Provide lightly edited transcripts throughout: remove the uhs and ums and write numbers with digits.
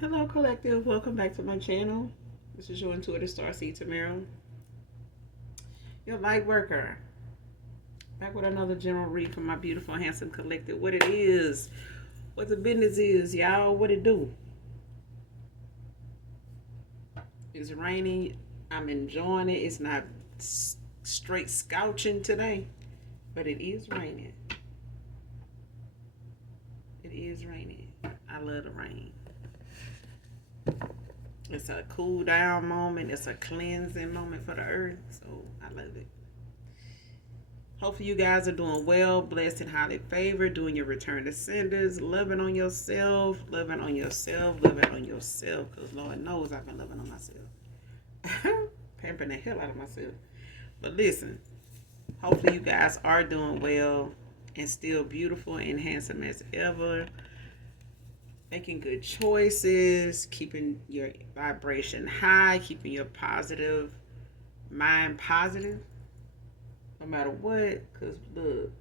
Hello, collective. Welcome back to my channel. This is your intuitive star seed Tamara, your light worker. Back with another general read from my beautiful, handsome collective. What it is, what the business is, y'all. What it do? It's raining. I'm enjoying it. It's not straight scorching today, but it is raining. It is raining. I love the rain. It's a cool down moment. It's a cleansing moment for the earth. So I love it. Hopefully you guys are doing well, blessed and highly favored, doing your return to senders, loving on yourself, loving on yourself, loving on yourself, because Lord knows I've been loving on myself. Pampering the hell out of myself. But listen, hopefully you guys are doing well and still beautiful and handsome as ever. Making good choices, keeping your vibration high, keeping your positive mind positive no matter what. Because look,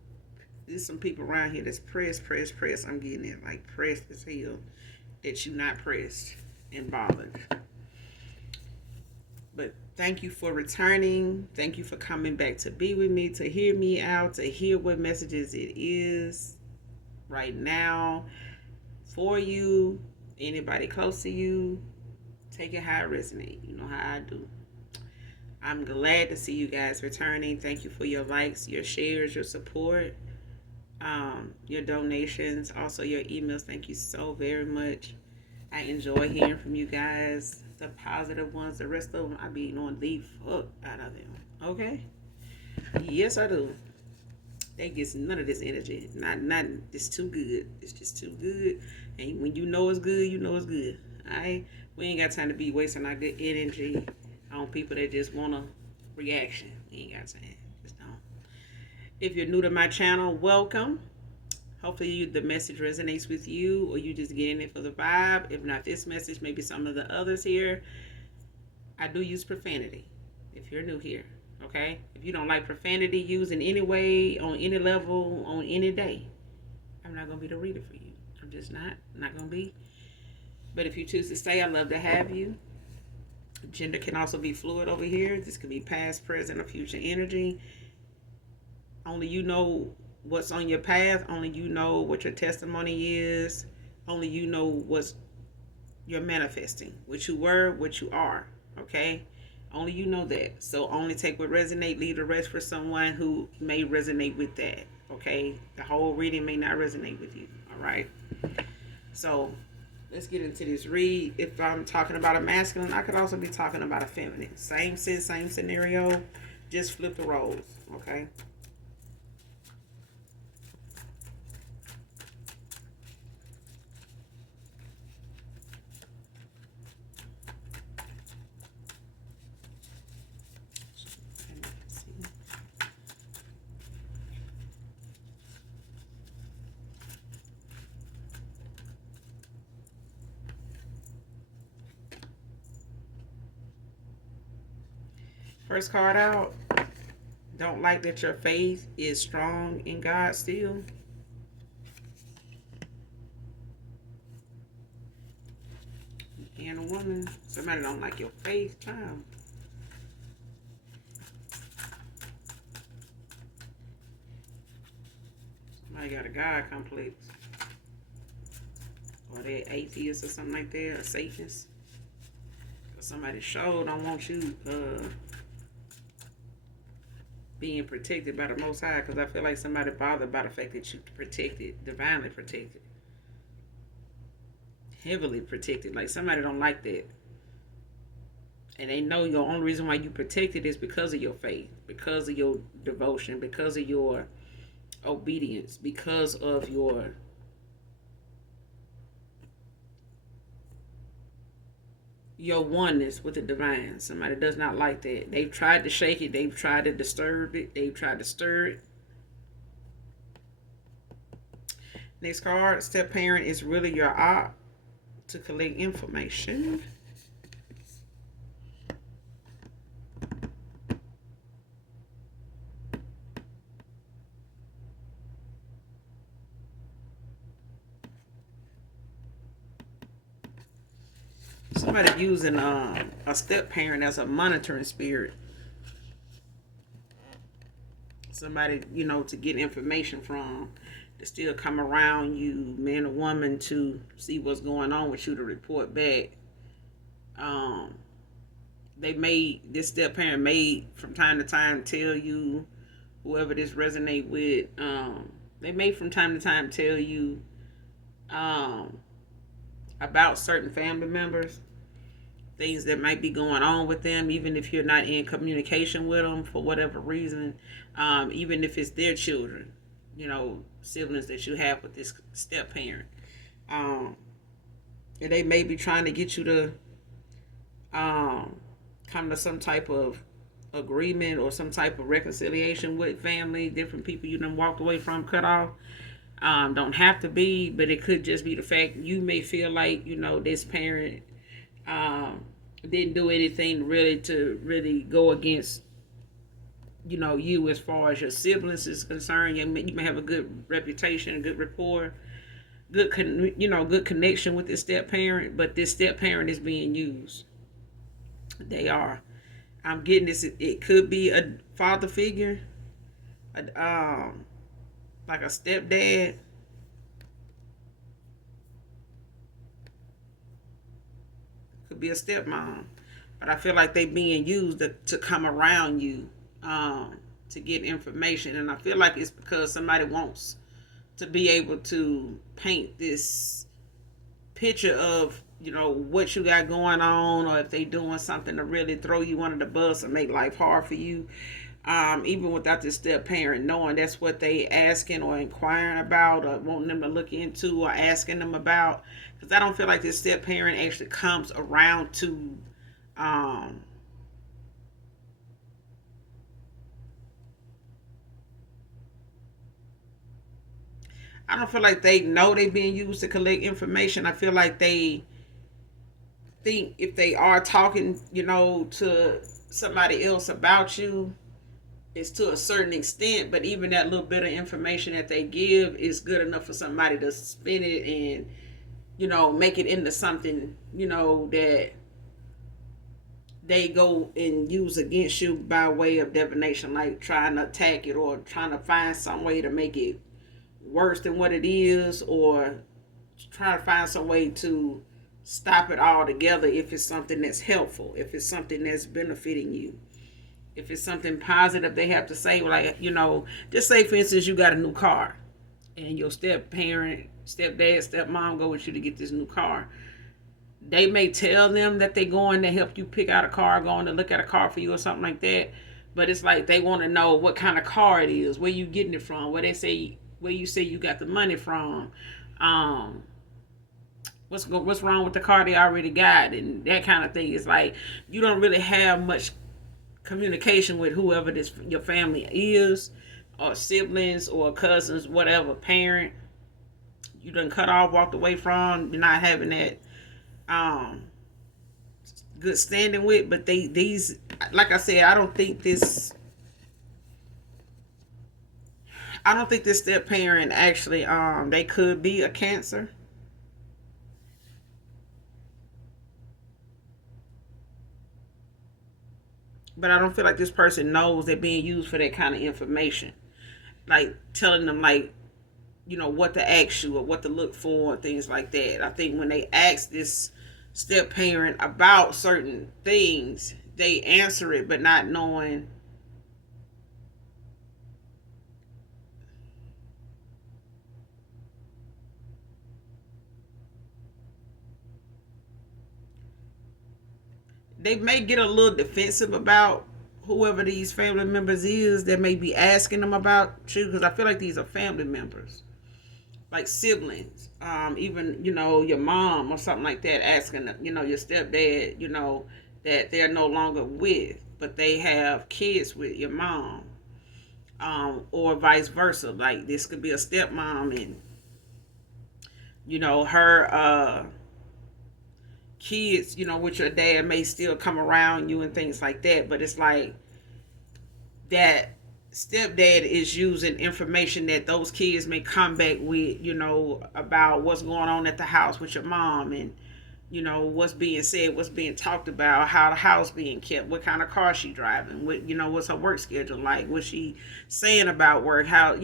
there's some people around here that's pressed. I'm getting it like pressed as hell that you not pressed and bothered. But thank you for returning. Thank you for coming back to be with me, to hear me out, to hear what messages it is right now for you, anybody close to you. Take it how it resonates. You know how I do. I'm glad to see you guys returning. Thank you for your likes, your shares, your support, your donations, also your emails. Thank you so very much. I enjoy hearing from you guys. The positive ones, the rest of them, I be on the fuck out of them. Okay? Yes, I do. They get none of this energy. Not. It's too good. It's just too good. And when you know it's good, you know it's good. Alright? We ain't got time to be wasting our good energy on people that just want a reaction. We ain't got time. Just don't. If you're new to my channel, welcome. Hopefully the message resonates with you, or you just getting it for the vibe. If not this message, maybe some of the others here. I do use profanity if you're new here. Okay? If you don't like profanity used in any way, on any level, on any day, I'm not going to be the reader for you. I'm just not. I'm not going to be. But if you choose to stay, I'd love to have you. Gender can also be fluid over here. This could be past, present, or future energy. Only you know what's on your path. Only you know what your testimony is. Only you know what you're manifesting. What you were, what you are. Okay? Only you know that. So only take what resonate, leave the rest for someone who may resonate with that. Okay? The whole reading may not resonate with you. All right? So let's get into this read. If I'm talking about a masculine, I could also be talking about a feminine. Same sense, same scenario. Just flip the roles. Okay? First card out. Don't like that your faith is strong in God still. And a woman. Somebody don't like your faith. Time. Somebody got a God complex. Or they're atheist or something like that. Or Satanist. Or somebody sure don't want you being protected by the Most High, because I feel like somebody bothered by the fact that you protected, divinely protected, heavily protected. Like somebody don't like that, and they know your only reason why you protected is because of your faith, because of your devotion, because of your obedience, because of your oneness with the divine. Somebody does not like that. They've tried to shake it. They've tried to disturb it. They've tried to stir it. Next card, step parent is really your op to collect information. Somebody using a step parent as a monitoring spirit. Somebody, to get information from, to still come around you, man or woman, to see what's going on with you, to report back. Um, this step parent may from time to time tell you, whoever this resonate with, they may from time to time tell you um, about certain family members, things that might be going on with them, even if you're not in communication with them for whatever reason, even if it's their children, siblings that you have with this step parent. Um, and they may be trying to get you to um, come to some type of agreement or some type of reconciliation with family, different people you done walked away from, cut off. Don't have to be, but it could just be the fact you may feel like, this parent um, didn't do anything really to really go against, you as far as your siblings is concerned. You may have a good reputation, good rapport, good connection with this step parent, but this step parent is being used. They are. I'm getting this. It could be a father figure, like a stepdad. Could be a stepmom, but I feel like they being used to come around you, to get information, and I feel like it's because somebody wants to be able to paint this picture of what you got going on, or if they doing something to really throw you under the bus or make life hard for you. Even without the step parent knowing that's what they asking or inquiring about or wanting them to look into or asking them about, because I don't feel like this step parent actually comes around to um, I don't feel like they know they being used to collect information. I feel like they think if they are talking, to somebody else about you, it's to a certain extent, but even that little bit of information that they give is good enough for somebody to spin it and, make it into something, that they go and use against you by way of divination, like trying to attack it or trying to find some way to make it worse than what it is, or try to find some way to stop it all together if it's something that's helpful, if it's something that's benefiting you, if it's something positive they have to say. Like, just say for instance you got a new car and your step parent, stepdad, stepmom go with you to get this new car. They may tell them that they're going to help you pick out a car, going to look at a car for you or something like that, but it's like they want to know what kind of car it is, where you getting it from, where you say you got the money from, um, what's wrong with the car they already got, and that kind of thing. It's like you don't really have much communication with whoever this your family is, or siblings or cousins, whatever, parent you done cut off, walked away from. You're not having that um good standing with. But these, like I said, I don't think this step parent actually, they could be a Cancer. But I don't feel like this person knows they're being used for that kind of information, like telling them, like, what to ask you or what to look for and things like that. I think when they ask this step parent about certain things, they answer it, but not knowing. They may get a little defensive about whoever these family members is that may be asking them about you, because I feel like these are family members, like siblings, even your mom or something like that, asking your stepdad, that they're no longer with, but they have kids with your mom, or vice versa. Like this could be a stepmom and her kids, with your dad may still come around you and things like that, but it's like that stepdad is using information that those kids may come back with, about what's going on at the house with your mom, and what's being said, what's being talked about, how the house being kept, what kind of car she driving, what's her work schedule like, what she saying about work, how,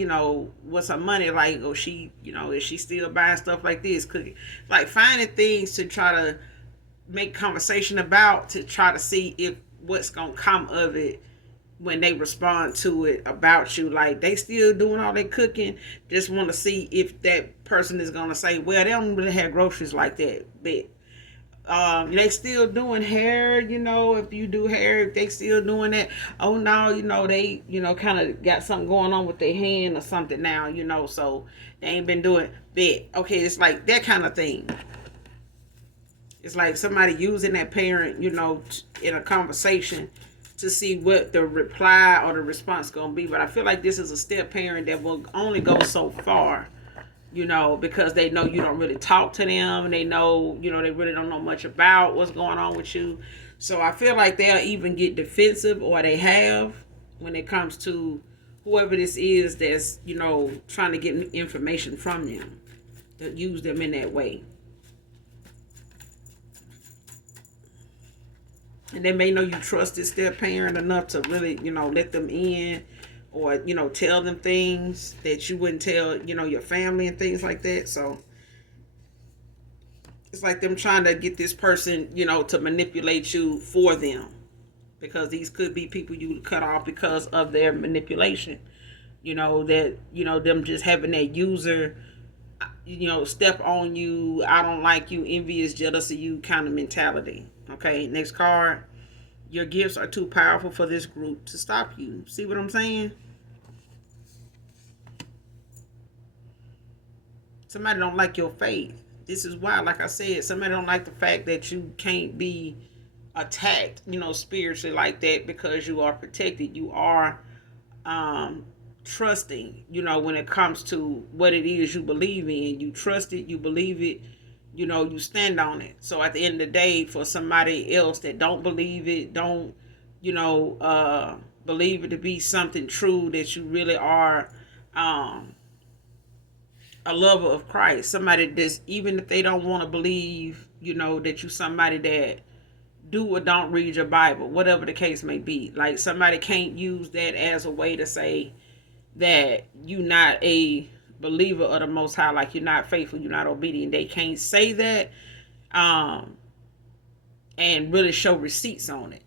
what's her money like, or she, is she still buying stuff like this, cooking, like finding things to try to make conversation about, to try to see if what's gonna come of it when they respond to it about you. Like, they still doing all their cooking, just want to see if that person is gonna say, well, they don't really have groceries like that, but they still doing hair, if you do hair, if they still doing that. Oh no, they, kind of got something going on with their hand or something now, so they ain't been doing that. Okay, it's like that kind of thing. It's like somebody using that parent, in a conversation to see what the reply or the response gonna be. But I feel like this is a step parent that will only go so far, because they know you don't really talk to them. They know, they really don't know much about what's going on with you. So I feel like they'll even get defensive, or they have, when it comes to whoever this is that's, trying to get information from them, to use them in that way. And they may know you trust this step parent enough to really, let them in, or, tell them things that you wouldn't tell, your family and things like that. So it's like them trying to get this person, to manipulate you for them, because these could be people you cut off because of their manipulation. That, them just having that user, step on you, I don't like you, envious, jealous of you kind of mentality. Okay, next card. Your gifts are too powerful for this group to stop you. See what I'm saying? Somebody don't like your faith. This is why, like I said, somebody don't like the fact that you can't be attacked, spiritually like that, because you are protected. You are trusting, when it comes to what it is you believe in. You trust it, you believe it, you stand on it. So at the end of the day, for somebody else that don't believe it, don't, believe it to be something true, that you really are a lover of Christ, somebody that's, even if they don't want to believe, that you somebody that do or don't read your Bible, whatever the case may be. Like, somebody can't use that as a way to say that you're not a believer of the Most High, like you're not faithful, you're not obedient. They can't say that and really show receipts on it,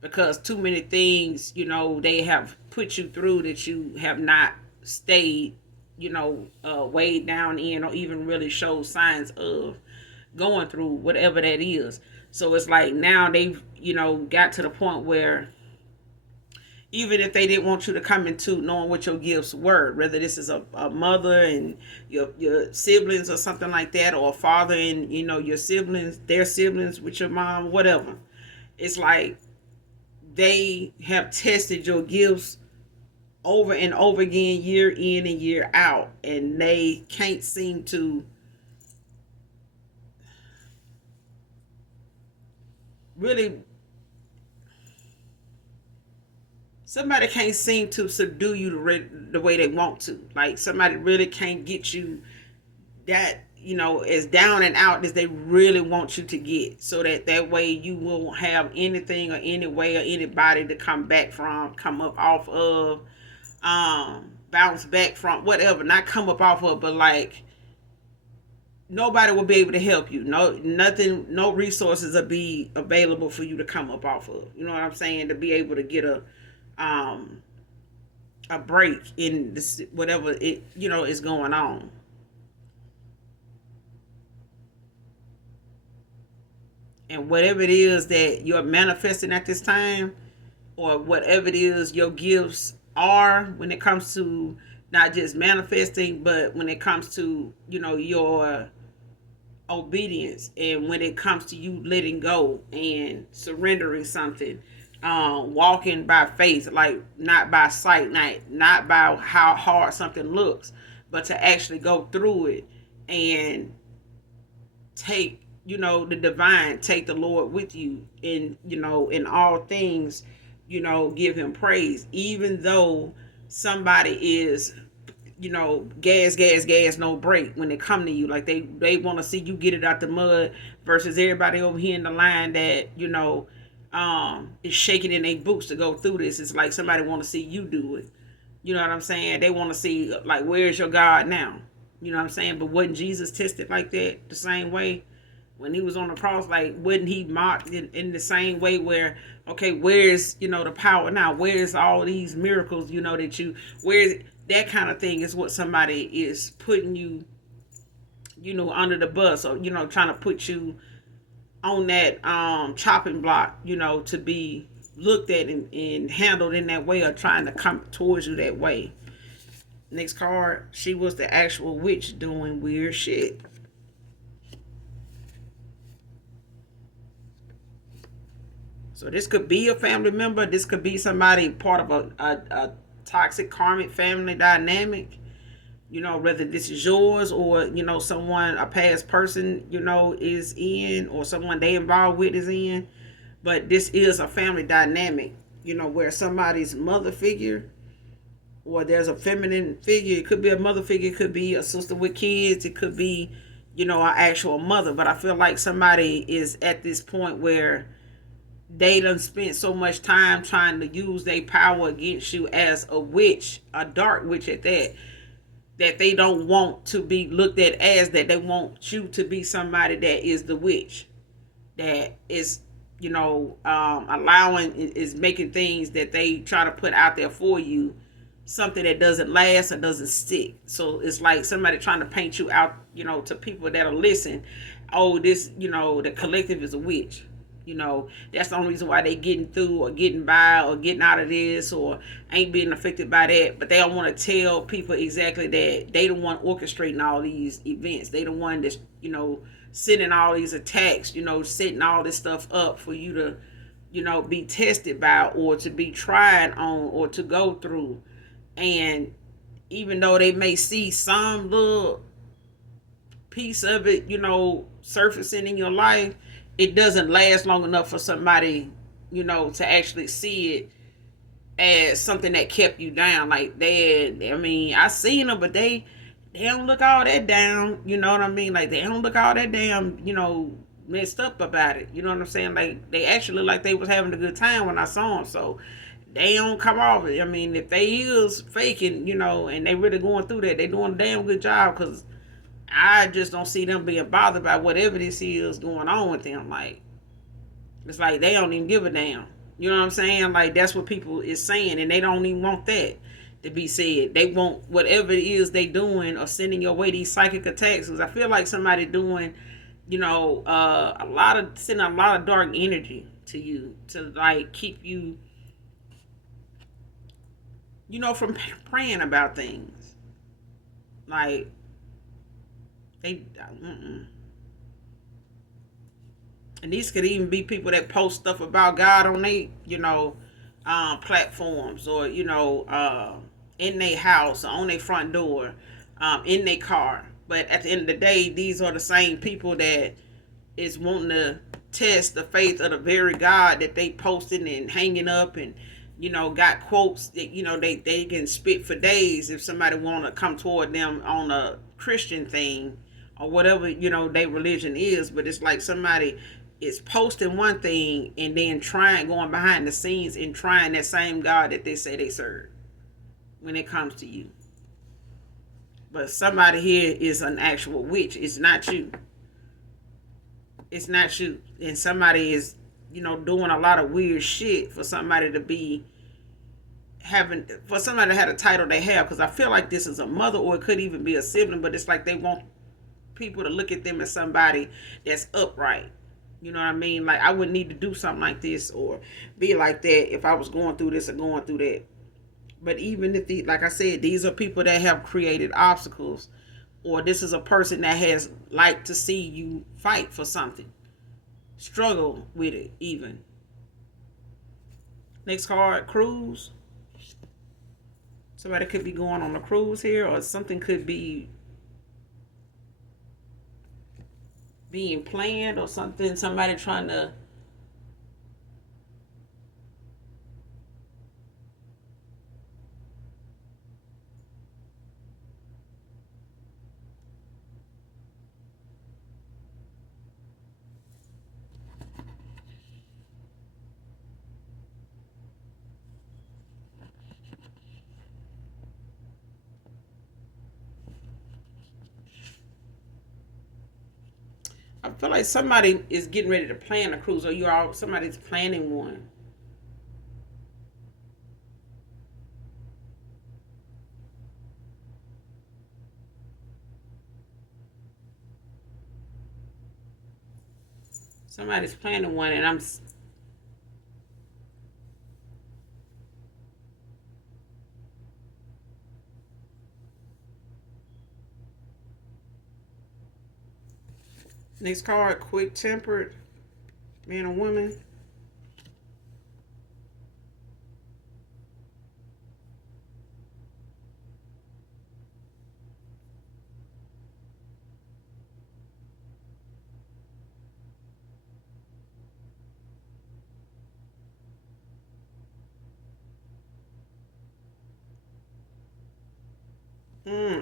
because too many things, they have put you through that you have not stayed, weighed down in, or even really showed signs of going through whatever that is. So it's like now they've, got to the point where even if they didn't want you to come into knowing what your gifts were, whether this is a mother and your siblings or something like that, or a father and, your siblings, their siblings with your mom, whatever. It's like they have tested your gifts over and over again, year in and year out, and they can't seem to really, somebody can't seem to subdue you the way they want to. Like, somebody really can't get you that, as down and out as they really want you to get, so that way you won't have anything or any way or anybody to come up off of, bounce back from, whatever, not come up off of, but like, nobody will be able to help you. No, nothing, no resources will be available for you to come up off of. You know what I'm saying? To be able to get a break in this, whatever it, is going on. And whatever it is that you're manifesting at this time, or whatever it is your gifts are, when it comes to not just manifesting, but when it comes to, your obedience, and when it comes to you letting go and surrendering something, walking by faith, like not by sight, not by how hard something looks, but to actually go through it and take, the divine, take the Lord with you in, in all things, give him praise, even though somebody is gas, gas, gas, no break when they come to you. Like they want to see you get it out the mud versus everybody over here in the line that, is shaking in their boots to go through this. It's like somebody want to see you do it. You know what I'm saying? They want to see, like, where's your God now? You know what I'm saying? But wasn't Jesus tested like that the same way? When he was on the cross, like, wasn't he mocked in the same way where, okay, where's, the power now? Where's all these miracles, where's that kind of thing is what somebody is putting you, under the bus, or, trying to put you on that chopping block, to be looked at and handled in that way, or trying to come towards you that way. Next card, she was the actual witch doing weird shit. So this could be a family member. This could be somebody part of a toxic karmic family dynamic. Whether this is yours or, someone, a past person, is in, or someone they involved with is in. But this is a family dynamic, where somebody's mother figure, or there's a feminine figure. It could be a mother figure. It could be a sister with kids. It could be, an actual mother. But I feel like somebody is at this point where they done spent so much time trying to use their power against you as a witch, a dark witch at that, that they don't want to be looked at as that. They want you to be somebody that is the witch, that is, allowing, is making things that they try to put out there for you, something that doesn't last or doesn't stick. So it's like somebody trying to paint you out, to people that'll listen. Oh, this, the collective is a witch. That's the only reason why they getting through or getting by or getting out of this or ain't being affected by that. But they don't want to tell people exactly that they the one orchestrating all these events. They the one that's, sending all these attacks, setting all this stuff up for you to, be tested by, or to be tried on, or to go through. And even though they may see some little piece of it, surfacing in your life, it doesn't last long enough for somebody, to actually see it as something that kept you down. Like I seen them, but they don't look all that down. You know what I mean? Like they don't look all that damn, messed up about it. You know what I'm saying? Like they actually look like they was having a good time when I saw them. So they don't come off it. I mean, if they is faking, and they really going through that, they doing a damn good job, because I just don't see them being bothered by whatever this is going on with them. Like, it's like they don't even give a damn. You know what I'm saying? Like, that's what people is saying, and they don't even want that to be said. They want whatever it is they doing or sending your way these psychic attacks. Because I feel like somebody doing, sending a lot of dark energy to you to, like, keep you, from praying about things. Like, and these could even be people that post stuff about God on their, platforms, or, in their house, or on their front door, in their car. But at the end of the day, these are the same people that is wanting to test the faith of the very God that they posting and hanging up, and, got quotes that, they can spit for days if somebody want to come toward them on a Christian thing or whatever, their religion is. But it's like somebody is posting one thing and then going behind the scenes and trying that same God that they say they serve when it comes to you. But somebody here is an actual witch. It's not you. It's not you. And somebody is, doing a lot of weird shit for somebody to be for somebody to have a title they have. Because I feel like this is a mother, or it could even be a sibling, but it's like they want people to look at them as somebody that's upright. You know what I mean? Like, I wouldn't need to do something like this or be like that if I was going through this or going through that. But even if like I said, these are people that have created obstacles, or this is a person that has liked to see you fight for something, struggle with it even. Next card, cruise. Somebody could be going on a cruise here, or something could be being planned, or something, somebody trying to I feel like somebody is getting ready to plan a cruise, or somebody's planning one. Somebody's planning one, and I'm next card. Quick tempered, man or woman.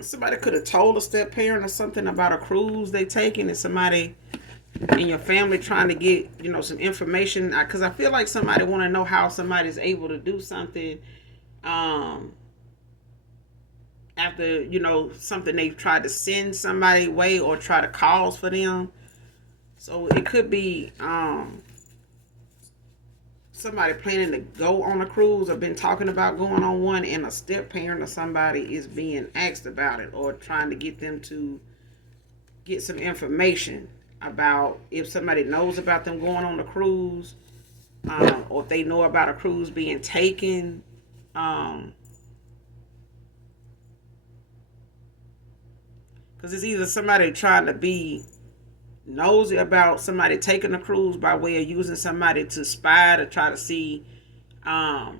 Somebody could have told a step parent or something about a cruise they taking, and somebody in your family trying to get some information. Because I feel like somebody want to know how somebody's able to do something um, after something they've tried to send somebody away or try to cause for them. So it could be somebody planning to go on a cruise or been talking about going on one, and a step parent or somebody is being asked about it or trying to get them to get some information about if somebody knows about them going on a cruise, or if they know about a cruise being taken. Because it's either somebody trying to be nosy about somebody taking a cruise by way of using somebody to spy to try to see, um,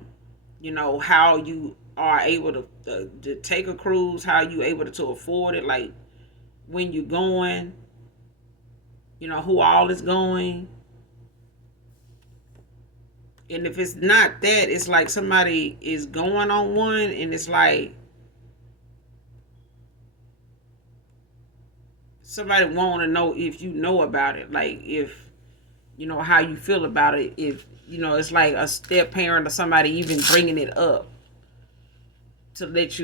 how you are able to take a cruise, how you able to afford it, like when you're going, who all is going. And if it's not that, it's like somebody is going on one, and it's like somebody want to know if you know about it, like if how you feel about it. If it's like a step parent or somebody even bringing it up to let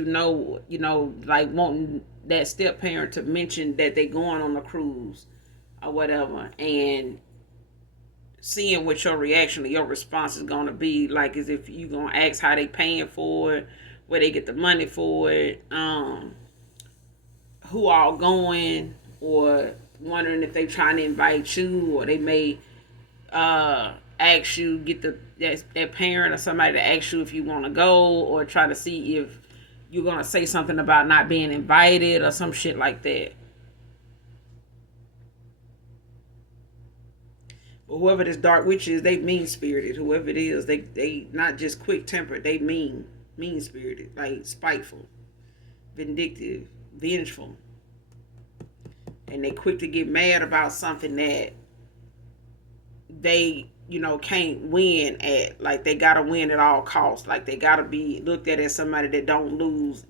like wanting that step parent to mention that they going on a cruise or whatever, and seeing what your reaction or your response is going to be, like as if you going to ask how they paying for it, where they get the money for it, who all going, or wondering if they trying to invite you, or they may ask you, get that parent or somebody to ask you if you want to go, or try to see if you're going to say something about not being invited or some shit like that. But whoever this dark witch is, they mean spirited. Whoever it is, they not just quick tempered, they mean spirited, like spiteful, vindictive, vengeful. And they quick to get mad about something that they can't win at. Like they gotta win at all costs. Like they gotta be looked at as somebody that don't lose.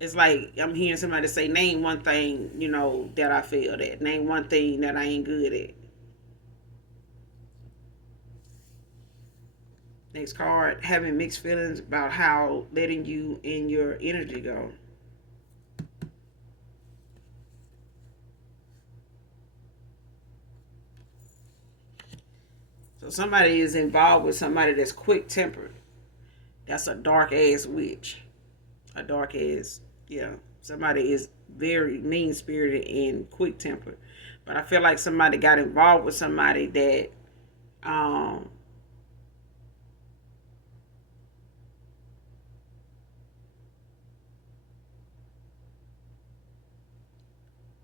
It's like I'm hearing somebody say, name one thing that I failed at, name one thing that I ain't good at. Next card, having mixed feelings about how letting you and your energy go. So somebody is involved with somebody that's quick tempered. That's a dark ass witch. A dark ass, yeah. Somebody is very mean spirited and quick tempered. But I feel like somebody got involved with somebody that um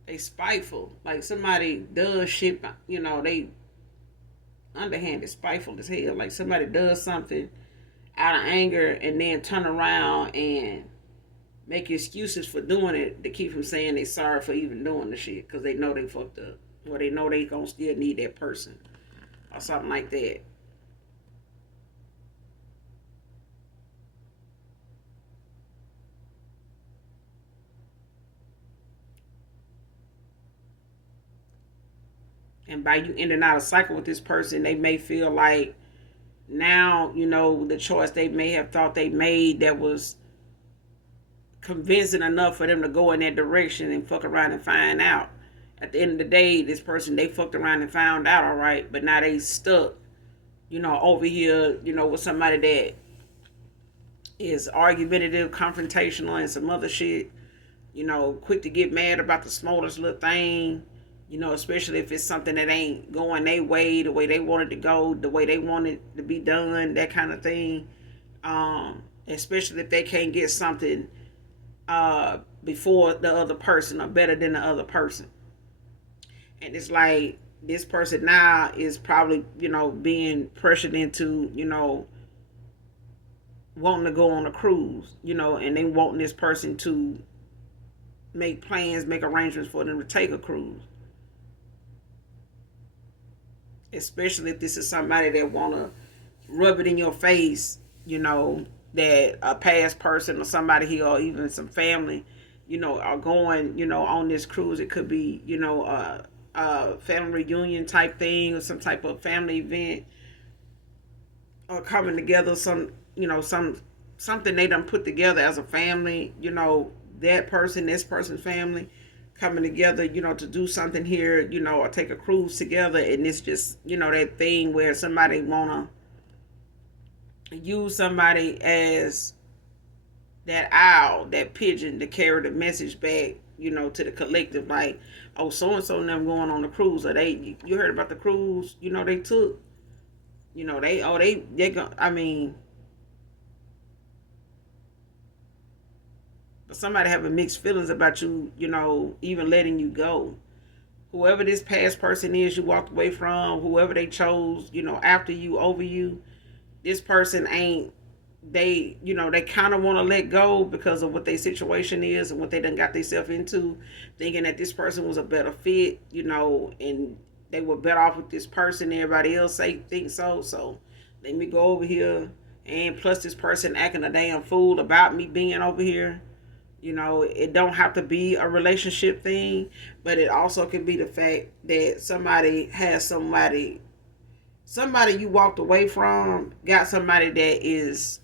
they spiteful. Like somebody does shit, they underhanded, spiteful as hell. Like somebody does something out of anger and then turn around and make excuses for doing it to keep from saying they sorry for even doing the shit because they know they fucked up, or they know they gonna still need that person or something like that. And by you ending out a cycle with this person, they may feel like now the choice they may have thought they made that was convincing enough for them to go in that direction and fuck around and find out. At the end of the day, this person, they fucked around and found out, all right, but now they stuck, over here, with somebody that is argumentative, confrontational, and some other shit. Quick to get mad about the smallest little thing. Especially if it's something that ain't going their way, the way they want it to go, the way they want it to be done, that kind of thing. Especially if they can't get something before the other person or better than the other person. And it's like this person now is probably, being pressured into, wanting to go on a cruise, and they wanting this person to make plans, make arrangements for them to take a cruise. Especially if this is somebody that want to rub it in your face, that a past person or somebody here or even some family, are going, on this cruise. It could be, a family reunion type thing or some type of family event or coming together, something they done put together as a family, that person, this person's family coming together, to do something here, or take a cruise together. And it's just, that thing where somebody wanna use somebody as that owl, that pigeon to carry the message back, to the collective. Like, oh, so and so and them going on the cruise, or you heard about the cruise, they took, they go. I mean, but somebody having mixed feelings about you, even letting you go. Whoever this past person is you walked away from, whoever they chose, after you, over you, this person ain't, they kind of want to let go because of what their situation is and what they done got themselves into, thinking that this person was a better fit, and they were better off with this person. Everybody else think so. So let me go over here. And plus this person acting a damn fool about me being over here. It don't have to be a relationship thing, but it also can be the fact that somebody has somebody you walked away from, got somebody that is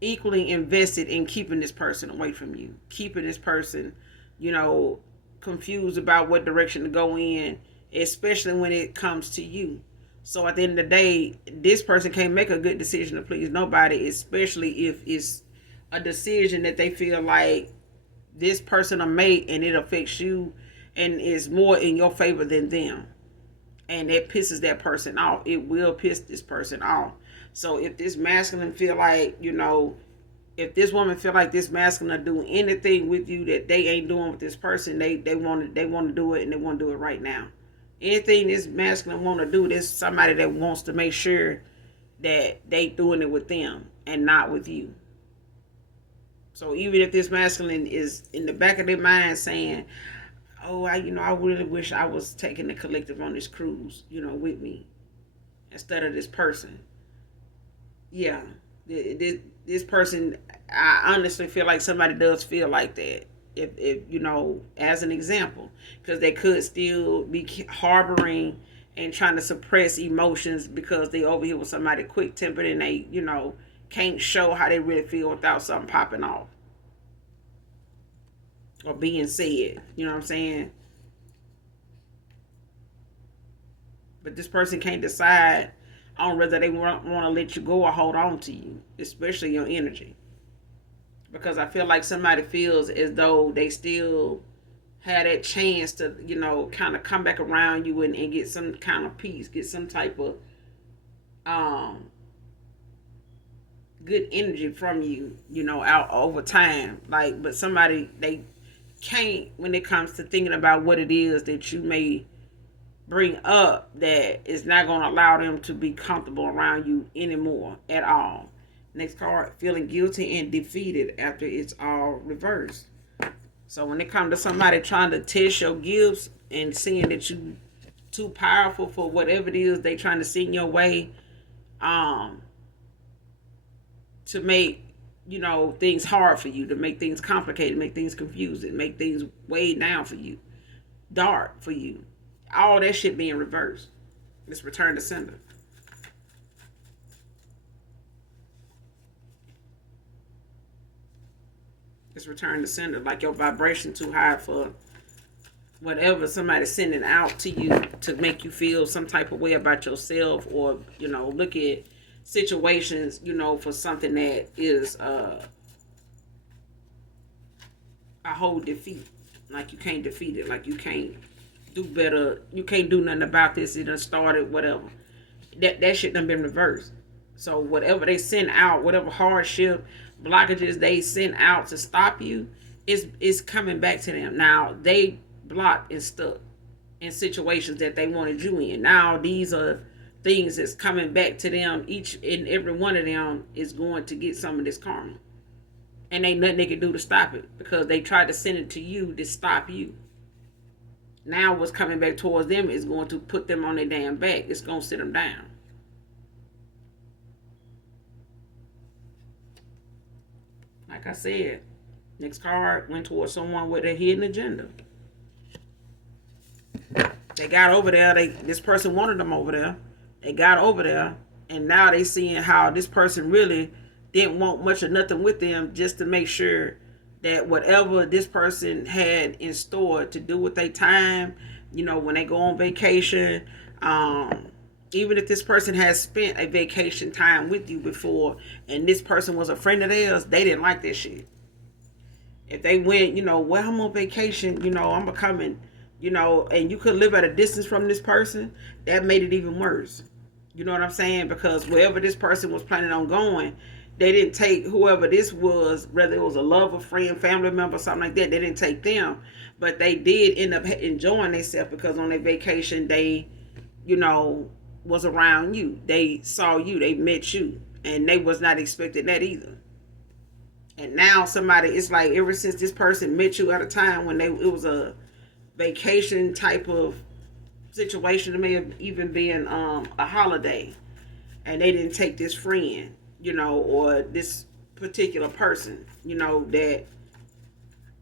equally invested in keeping this person away from you, keeping this person, confused about what direction to go in, especially when it comes to you. So at the end of the day, this person can't make a good decision to please nobody, especially if it's a decision that they feel like this person will make and it affects you and is more in your favor than them. And that pisses that person off. It will piss this person off. So if this masculine feel like, if this woman feel like this masculine will do anything with you that they ain't doing with this person, they want to do it, and they want to do it right now. Anything this masculine want to do, there's somebody that wants to make sure that they doing it with them and not with you. So even if this masculine is in the back of their mind saying, oh, I really wish I was taking the collective on this cruise, with me instead of this person. Yeah, this person, I honestly feel like somebody does feel like that. If as an example, because they could still be harboring and trying to suppress emotions because they over here with somebody quick tempered and they, can't show how they really feel without something popping off or being said. You know what I'm saying? But this person can't decide on whether they want to let you go or hold on to you, especially your energy. Because I feel like somebody feels as though they still had that chance to, kind of come back around you and get some kind of peace, get some type of good energy from you, out over time. Like, but somebody, they can't when it comes to thinking about what it is that you may bring up that is not going to allow them to be comfortable around you anymore at all. Next card, feeling guilty and defeated after it's all reversed. So when it comes to somebody trying to test your gifts and seeing that you too powerful for whatever it is they trying to send your way, to make things hard for you, to make things complicated, make things confusing, make things weighed down for you, dark for you, all that shit being reversed. Let's return to sender. It's return to sender. Like your vibration too high for whatever somebody's sending out to you to make you feel some type of way about yourself, or look at situations for something that is a whole defeat. Like you can't defeat it. Like you can't do better. You can't do nothing about this. It done started, whatever. That shit done been reversed. So whatever they send out, whatever hardship, blockages they send out to stop you, is coming back to them. Now they blocked and stuck in situations that they wanted you in. Now these are things that's coming back to them. Each and every one of them is going to get some of this karma. And ain't nothing they can do to stop it, because they tried to send it to you to stop you. Now what's coming back towards them is going to put them on their damn back. It's going to sit them down. Like I said, next card went towards someone with a hidden agenda. They got over there. This person wanted them over there. They got over there, and now they seeing how this person really didn't want much of nothing with them, just to make sure that whatever this person had in store to do with their time, when they go on vacation, even if this person has spent a vacation time with you before and this person was a friend of theirs, they didn't like that shit. If they went, well, I'm on vacation, I'm becoming, and you could live at a distance from this person, that made it even worse. You know what I'm saying? Because wherever this person was planning on going, they didn't take whoever this was, whether it was a lover, friend, family member, something like that. They didn't take them, but they did end up enjoying themselves, because on their vacation they, was around you. They saw you, they met you, and they was not expecting that either. And now somebody, it's like ever since this person met you at a time when it was a vacation type of situation, it may have even been a holiday, and they didn't take this friend, or this particular person, that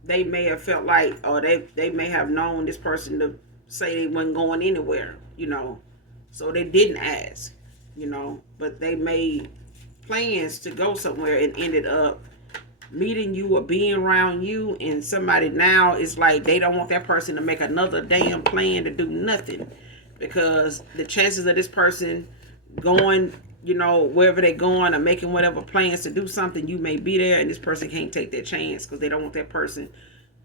they may have felt like, or they may have known this person to say they wasn't going anywhere, so they didn't ask, but they made plans to go somewhere and ended up meeting you or being around you, and somebody now is like they don't want that person to make another damn plan to do nothing, because the chances of this person going, wherever they're going or making whatever plans to do something, you may be there, and this person can't take that chance because they don't want that person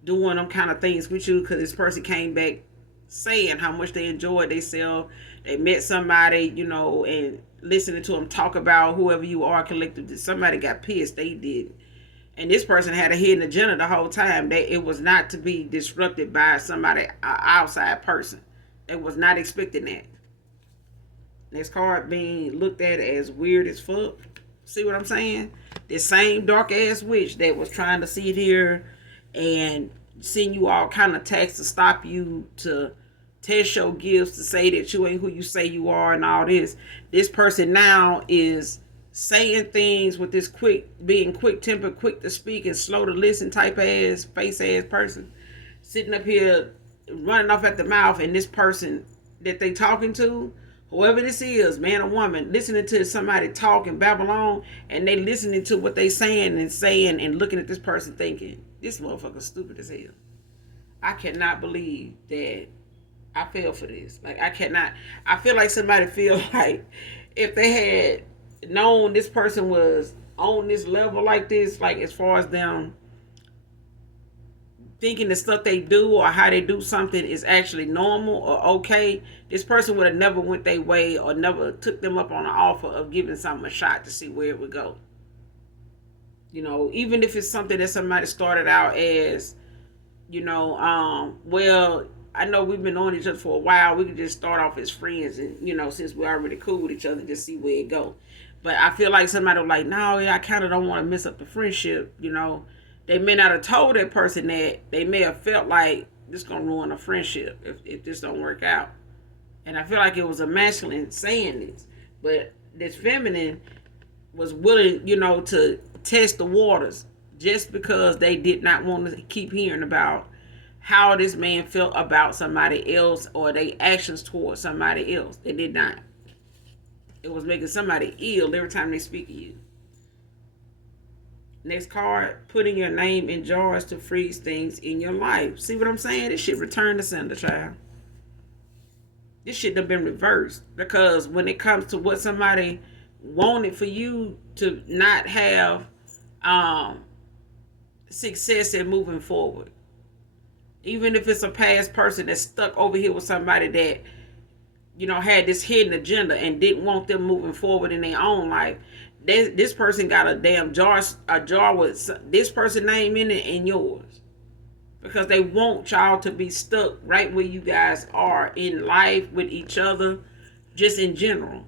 doing them kind of things with you, because this person came back saying how much they enjoyed themselves. They met somebody, and listening to them talk about whoever you are collectively. Somebody got pissed. They did. And this person had a hidden agenda the whole time. It was not to be disrupted by somebody, outside person. They was not expecting that. This card being looked at as weird as fuck. See what I'm saying? This same dark ass witch that was trying to sit here and send you all kind of texts to stop you, to test your gifts, to say that you ain't who you say you are and all this. This person now is saying things with this being quick tempered, quick to speak and slow to listen type ass, face ass person, sitting up here running off at the mouth, and this person that they talking to, whoever this is, man or woman, listening to somebody talk and babble on, and they listening to what they saying and looking at this person thinking, this motherfucker stupid as hell. I cannot believe that I fell for this. Like, I cannot. I feel like somebody feel like if they had known this person was on this level like this, like as far as them thinking the stuff they do or how they do something is actually normal or okay, this person would have never went their way or never took them up on an offer of giving something a shot to see where it would go. Even if it's something that somebody started out as, well, I know we've been on each other for a while. We could just start off as friends, and since we're already cool with each other, just see where it go. But I feel like somebody was like, no, I kind of don't want to mess up the friendship. They may not have told that person that. They may have felt like this gonna ruin a friendship if this don't work out. And I feel like it was a masculine saying this, but this feminine was willing, to test the waters just because they did not want to keep hearing about how this man felt about somebody else or their actions towards somebody else. They did not. It was making somebody ill every time they speak to you. Next card, putting your name in jars to freeze things in your life. See what I'm saying? This shit return to sender, child. This shit done been reversed. Because when it comes to what somebody wanted for you to not have um, success in moving forward, even if it's a past person that's stuck over here with somebody that had this hidden agenda and didn't want them moving forward in their own life. This person got a damn jar with this person's name in it and yours, because they want y'all to be stuck right where you guys are in life with each other, just in general.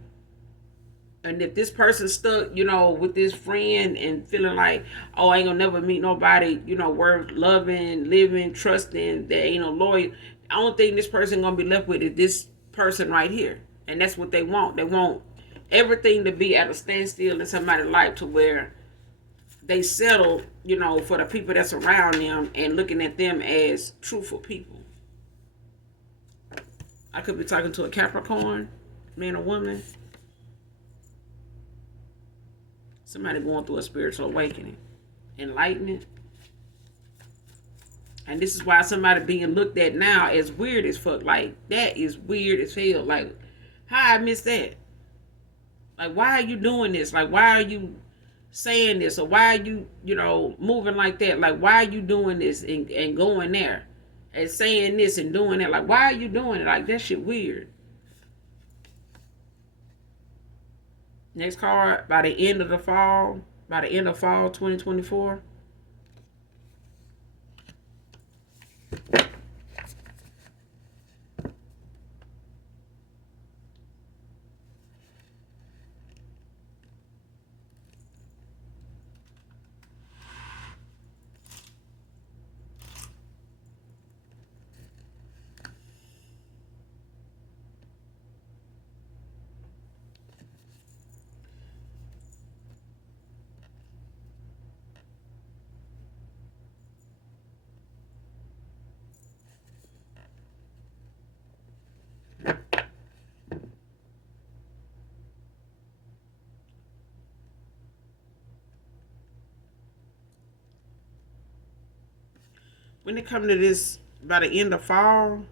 And if this person's stuck, with this friend and feeling like, oh, I ain't gonna never meet nobody, worth loving, living, trusting, that ain't no loyal. I don't think this person gonna be left with is this person right here. And that's what they want. They want everything to be at a standstill in somebody's life, to where they settle, for the people that's around them and looking at them as truthful people. I could be talking to a Capricorn, man or woman. Somebody going through a spiritual awakening, enlightenment. And this is why somebody being looked at now as weird as fuck. Like, that is weird as hell. Like, how I missed that? Like, why are you doing this? Like, why are you saying this? Or why are you, moving like that? Like, why are you doing this and going there? And saying this and doing that? Like, why are you doing it? Like, that shit weird. Next card, by the end of fall 2024. When it comes to this, by the end of fall,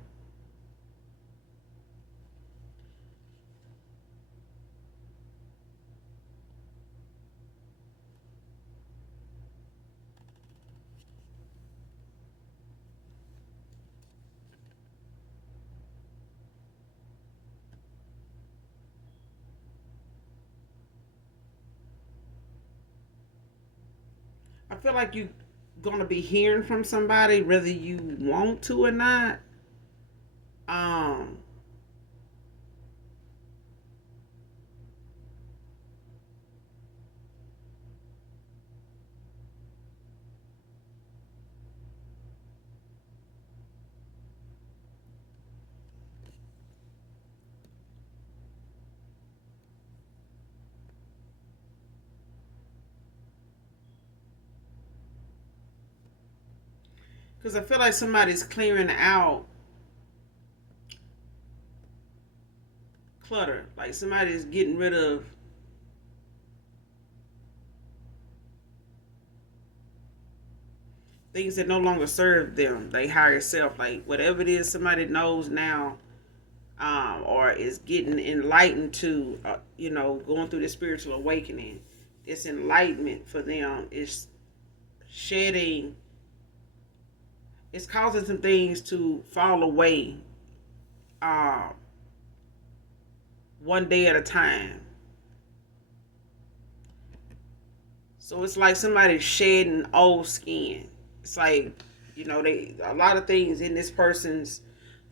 I feel like you gonna be hearing from somebody whether you want to or not. Um, because I feel like somebody's clearing out clutter. Like, somebody's getting rid of things that no longer serve them. They higher self, like whatever it is somebody knows now, or is getting enlightened to, going through the spiritual awakening. This enlightenment for them is shedding. It's causing some things to fall away, uh, one day at a time. So it's like somebody shedding old skin. It's like, they a lot of things in this person's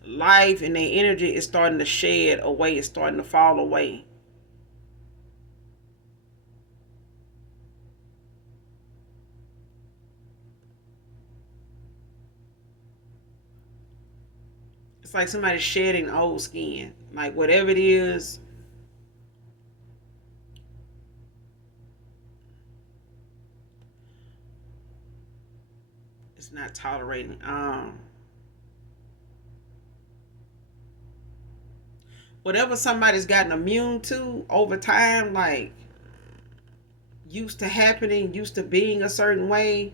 life and their energy is starting to shed away. It's starting to fall away. It's like somebody shedding old skin. Like, whatever it is, it's not tolerating. Whatever somebody's gotten immune to over time, like, used to happening, used to being a certain way,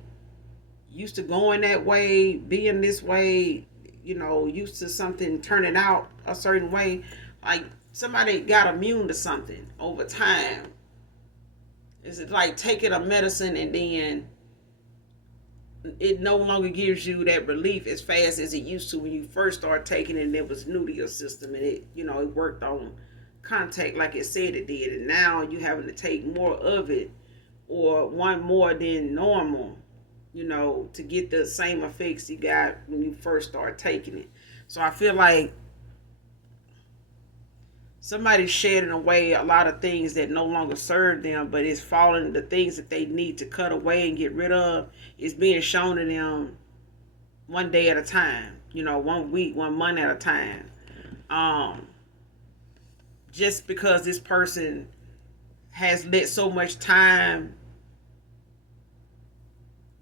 used to going that way, being this way, used to something turning out a certain way. Like somebody got immune to something over time. Is it like taking a medicine and then it no longer gives you that relief as fast as it used to when you first started taking it and it was new to your system and it worked on contact like it said it did, and now you having to take more of it or one more than normal, to get the same effects you got when you first start taking it. So I feel like somebody's shedding away a lot of things that no longer serve them, but it's falling the things that they need to cut away and get rid of is being shown to them one day at a time, 1 week, 1 month at a time. Just because this person has let so much time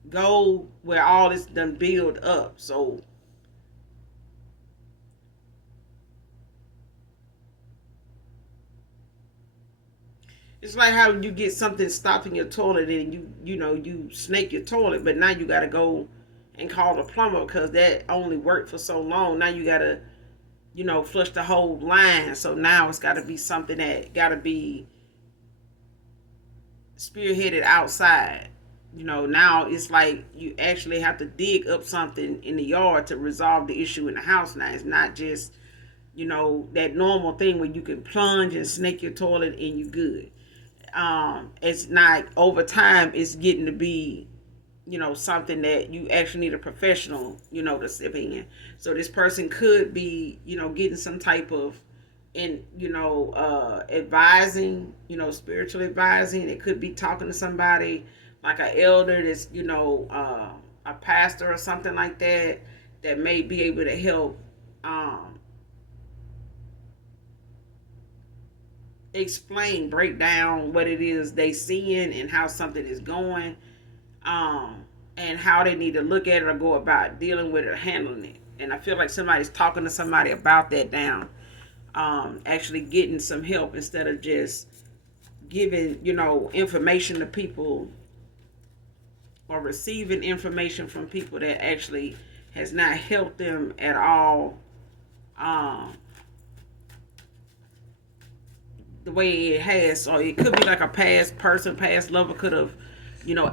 go where all this done build up. So it's like how you get something stopped in your toilet and you snake your toilet, but now you got to go and call the plumber because that only worked for so long. Now you got to flush the whole line. So now it's got to be something that got to be spearheaded outside. Now it's like you actually have to dig up something in the yard to resolve the issue in the house. Now it's not just that normal thing where you can plunge and snake your toilet and you good. It's not, over time it's getting to be something that you actually need a professional to step in. So this person could be getting some type of advising, spiritual advising. It could be talking to somebody like an elder that's a pastor or something like that may be able to help break down what it is they seeing and how something is going, and how they need to look at it or go about dealing with it or handling it. And I feel like somebody's talking to somebody about that down, actually getting some help instead of just giving information to people or receiving information from people that actually has not helped them at all, the way it has. So it could be like a past lover could have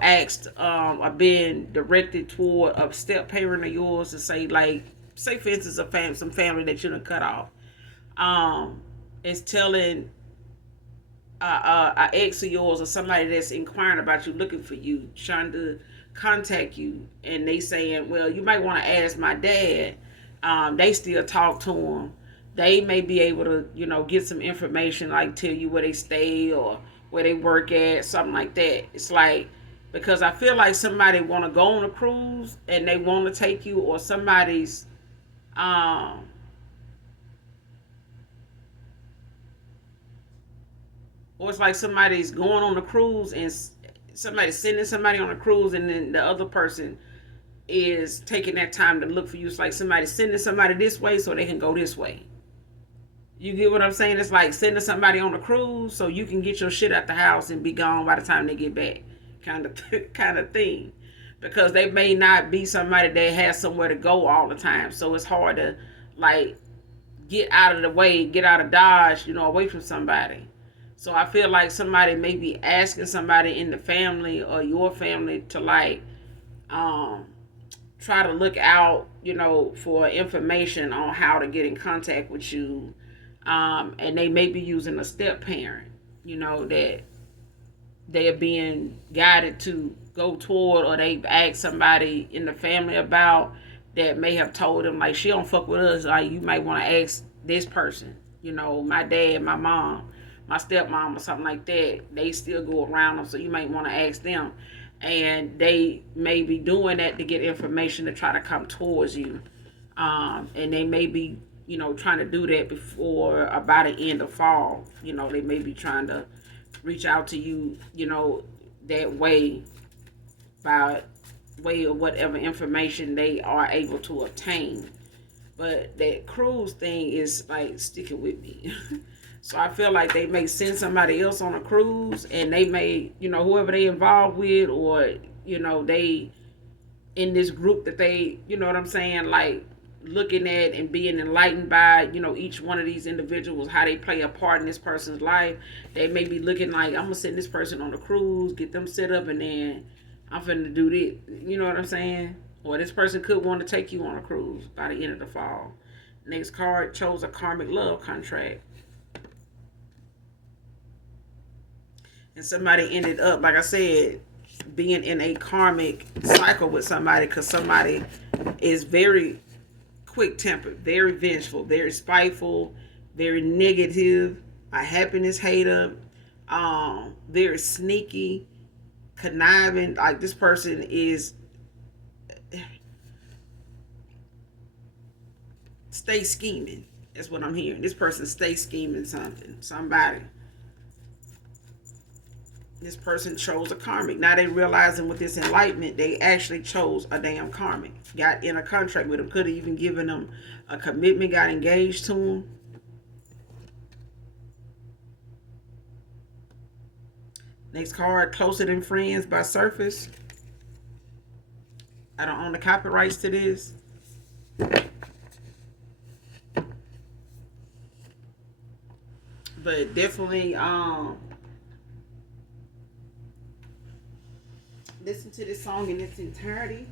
asked or been directed toward a step parent of yours to say, like, say for instance some family that you done cut off, is telling an ex of yours or somebody that's inquiring about you, looking for you, trying to contact you, and they saying, well, you might want to ask my dad. They still talk to him. They may be able to get some information, like tell you where they stay or where they work at, something like that. It's like, because I feel like somebody want to go on a cruise and they want to take you, or somebody's or it's like somebody's going on a cruise and somebody's sending somebody on a cruise, and then the other person is taking that time to look for you. It's like somebody's sending somebody this way so they can go this way. You get what I'm saying? It's like sending somebody on a cruise so you can get your shit out the house and be gone by the time they get back, kind of thing. Because they may not be somebody that has somewhere to go all the time, so it's hard to like get out of the way, get out of Dodge, away from somebody. So I feel like somebody may be asking somebody in the family or your family to like try to look out, for information on how to get in contact with you. And they may be using a step parent, that they are being guided to go toward, or they've asked somebody in the family about that may have told them, like, she don't fuck with us. Like, you might want to ask this person, my dad, my mom, my stepmom, or something like that. They still go around them, so you might want to ask them. And they may be doing that to get information to try to come towards you. And they may be, trying to do that before about the end of fall. They may be trying to reach out to you, that way, by way of whatever information they are able to obtain. But that cruise thing is like sticking with me. So I feel like they may send somebody else on a cruise, and they may, whoever they involved with, or they in this group that they, you know what I'm saying, like looking at and being enlightened by, each one of these individuals, how they play a part in this person's life. They may be looking like, I'm gonna send this person on a cruise, get them set up, and then I'm finna do this. You know what I'm saying? Or this person could want to take you on a cruise by the end of the fall. Next card chose a karmic love contract. And somebody ended up, like I said, being in a karmic cycle with somebody, because somebody is very quick tempered, very vengeful, very spiteful, very negative, a happiness hater, very sneaky, conniving. Like this person is stay scheming. That's what I'm hearing. This person stay scheming something, somebody. This person chose a karmic. Now they realizing with this enlightenment, they actually chose a damn karmic. Got in a contract with him. Could have even given them a commitment, got engaged to him. Next card, Closer Than Friends by Surface. I don't own the copyrights to this. But definitely listen to this song in its entirety.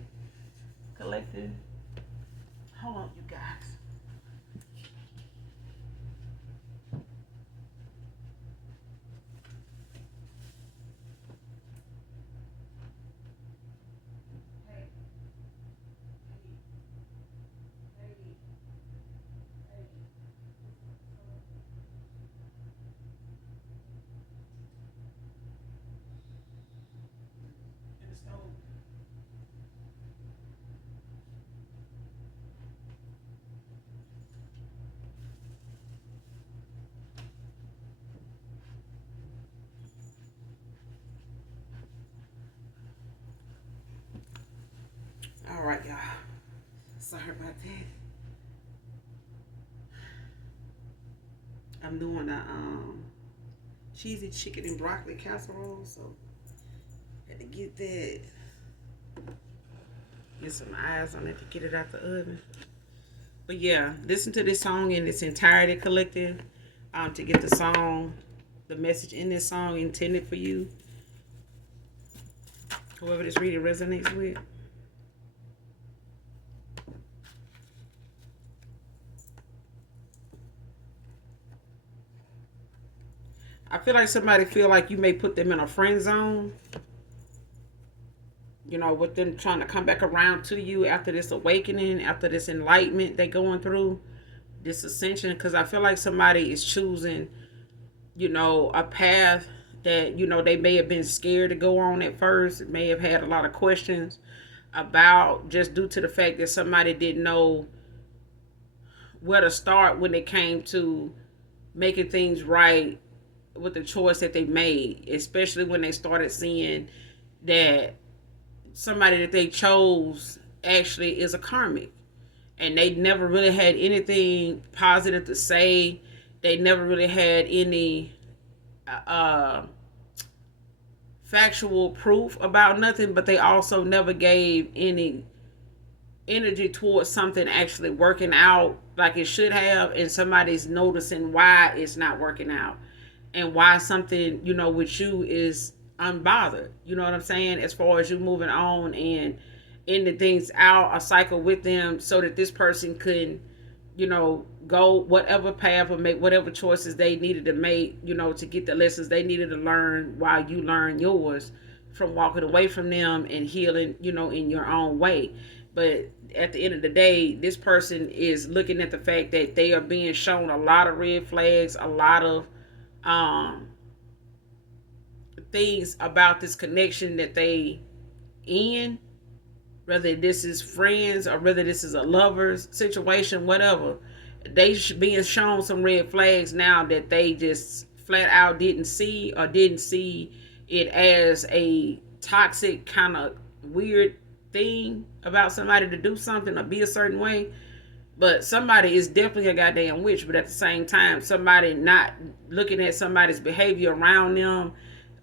Collective. Hold on, you guys. All right, y'all. Sorry about that. I'm doing a cheesy chicken and broccoli casserole, so had to get that. Get some eyes on it to get it out the oven. But yeah, listen to this song in its entirety, collective, to get the song, the message in this song intended for you. Whoever this reading resonates with. I feel like somebody feel like you may put them in a friend zone. With them trying to come back around to you after this awakening, after this enlightenment they going through, this ascension. Because I feel like somebody is choosing, a path that, they may have been scared to go on at first, may have had a lot of questions about, just due to the fact that somebody didn't know where to start when it came to making things right with the choice that they made, especially when they started seeing that somebody that they chose actually is a karmic, and they never really had anything positive to say. They never really had any factual proof about nothing, but they also never gave any energy towards something actually working out like it should have, and somebody's noticing why it's not working out, and why something, with you is unbothered. You know what I'm saying? As far as you moving on and ending things out, a cycle with them, so that this person could, go whatever path or make whatever choices they needed to make, to get the lessons they needed to learn while you learn yours, from walking away from them and healing, in your own way. But at the end of the day, this person is looking at the fact that they are being shown a lot of red flags, a lot of things about this connection that they in, whether this is friends or whether this is a lover's situation, whatever. They being shown some red flags now that they just flat out didn't see, or didn't see it as a toxic kind of weird thing about somebody to do something or be a certain way. But somebody is definitely a goddamn witch. But at the same time, somebody not looking at somebody's behavior around them,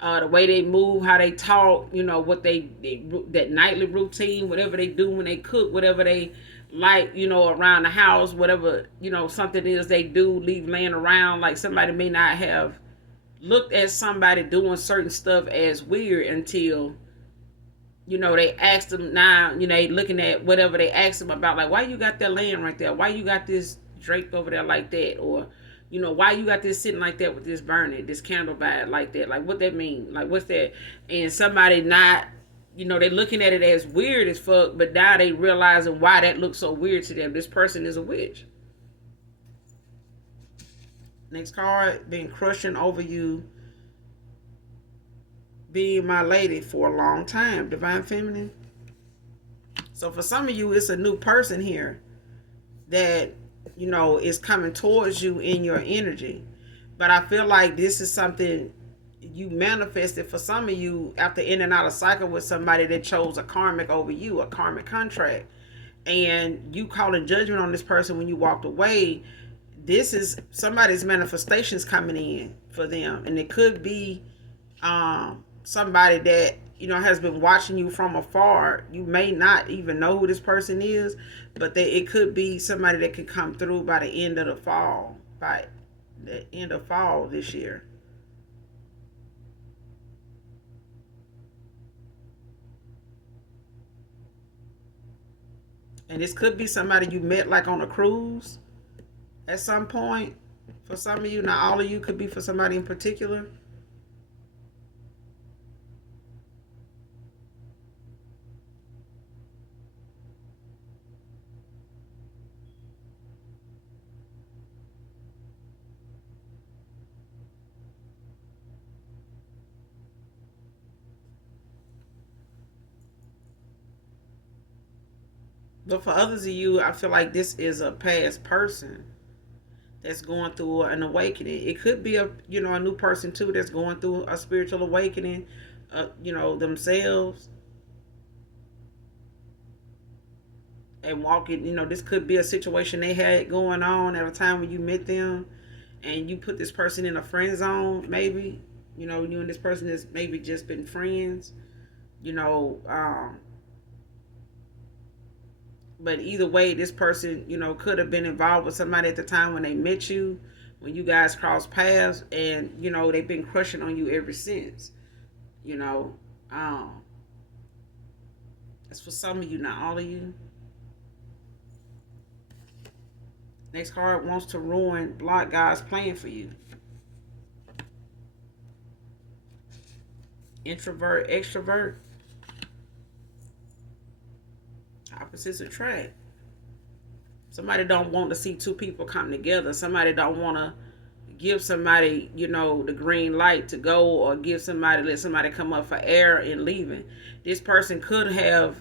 the way they move, how they talk, what they that nightly routine, whatever they do when they cook, whatever they like, around the house, whatever, something is they do leave laying around. Like somebody may not have looked at somebody doing certain stuff as weird until they asked them. Now they looking at whatever they asked them about, like, why you got that laying right there, why you got this draped over there like that, or why you got this sitting like that with this burning, this candle by it like that, like what that mean, like what's that. And somebody not, they looking at it as weird as fuck, but now they realizing why that looks so weird to them. This person is a witch. Next card, been crushing over you, being my lady for a long time. Divine Feminine. So for some of you, it's a new person here that, is coming towards you in your energy. But I feel like this is something you manifested for some of you after in and out of cycle with somebody that chose a karmic over you, a karmic contract. And you calling judgment on this person when you walked away. This is somebody's manifestations coming in for them. And it could be somebody that has been watching you from afar. You may not even know who this person is, but it could be somebody that could come through by the end of the fall, by the end of fall this year. And this could be somebody you met like on a cruise at some point. For some of you, not all of you, could be for somebody in particular. But for others of you, I feel like this is a past person that's going through an awakening. It could be a new person too that's going through a spiritual awakening, themselves, and walking. This could be a situation they had going on at a time when you met them, and you put this person in a friend zone. Maybe you and this person has maybe just been friends. You know, but either way, this person, could have been involved with somebody at the time when they met you, when you guys crossed paths, and they've been crushing on you ever since. You know, um, that's for some of you, not all of you. Next card, wants to ruin, block God's plan for you. Introvert, extrovert, opposites attract. Somebody don't want to see two people come together. Somebody don't want to give somebody, the green light to go, or let somebody come up for air and leaving. This person could have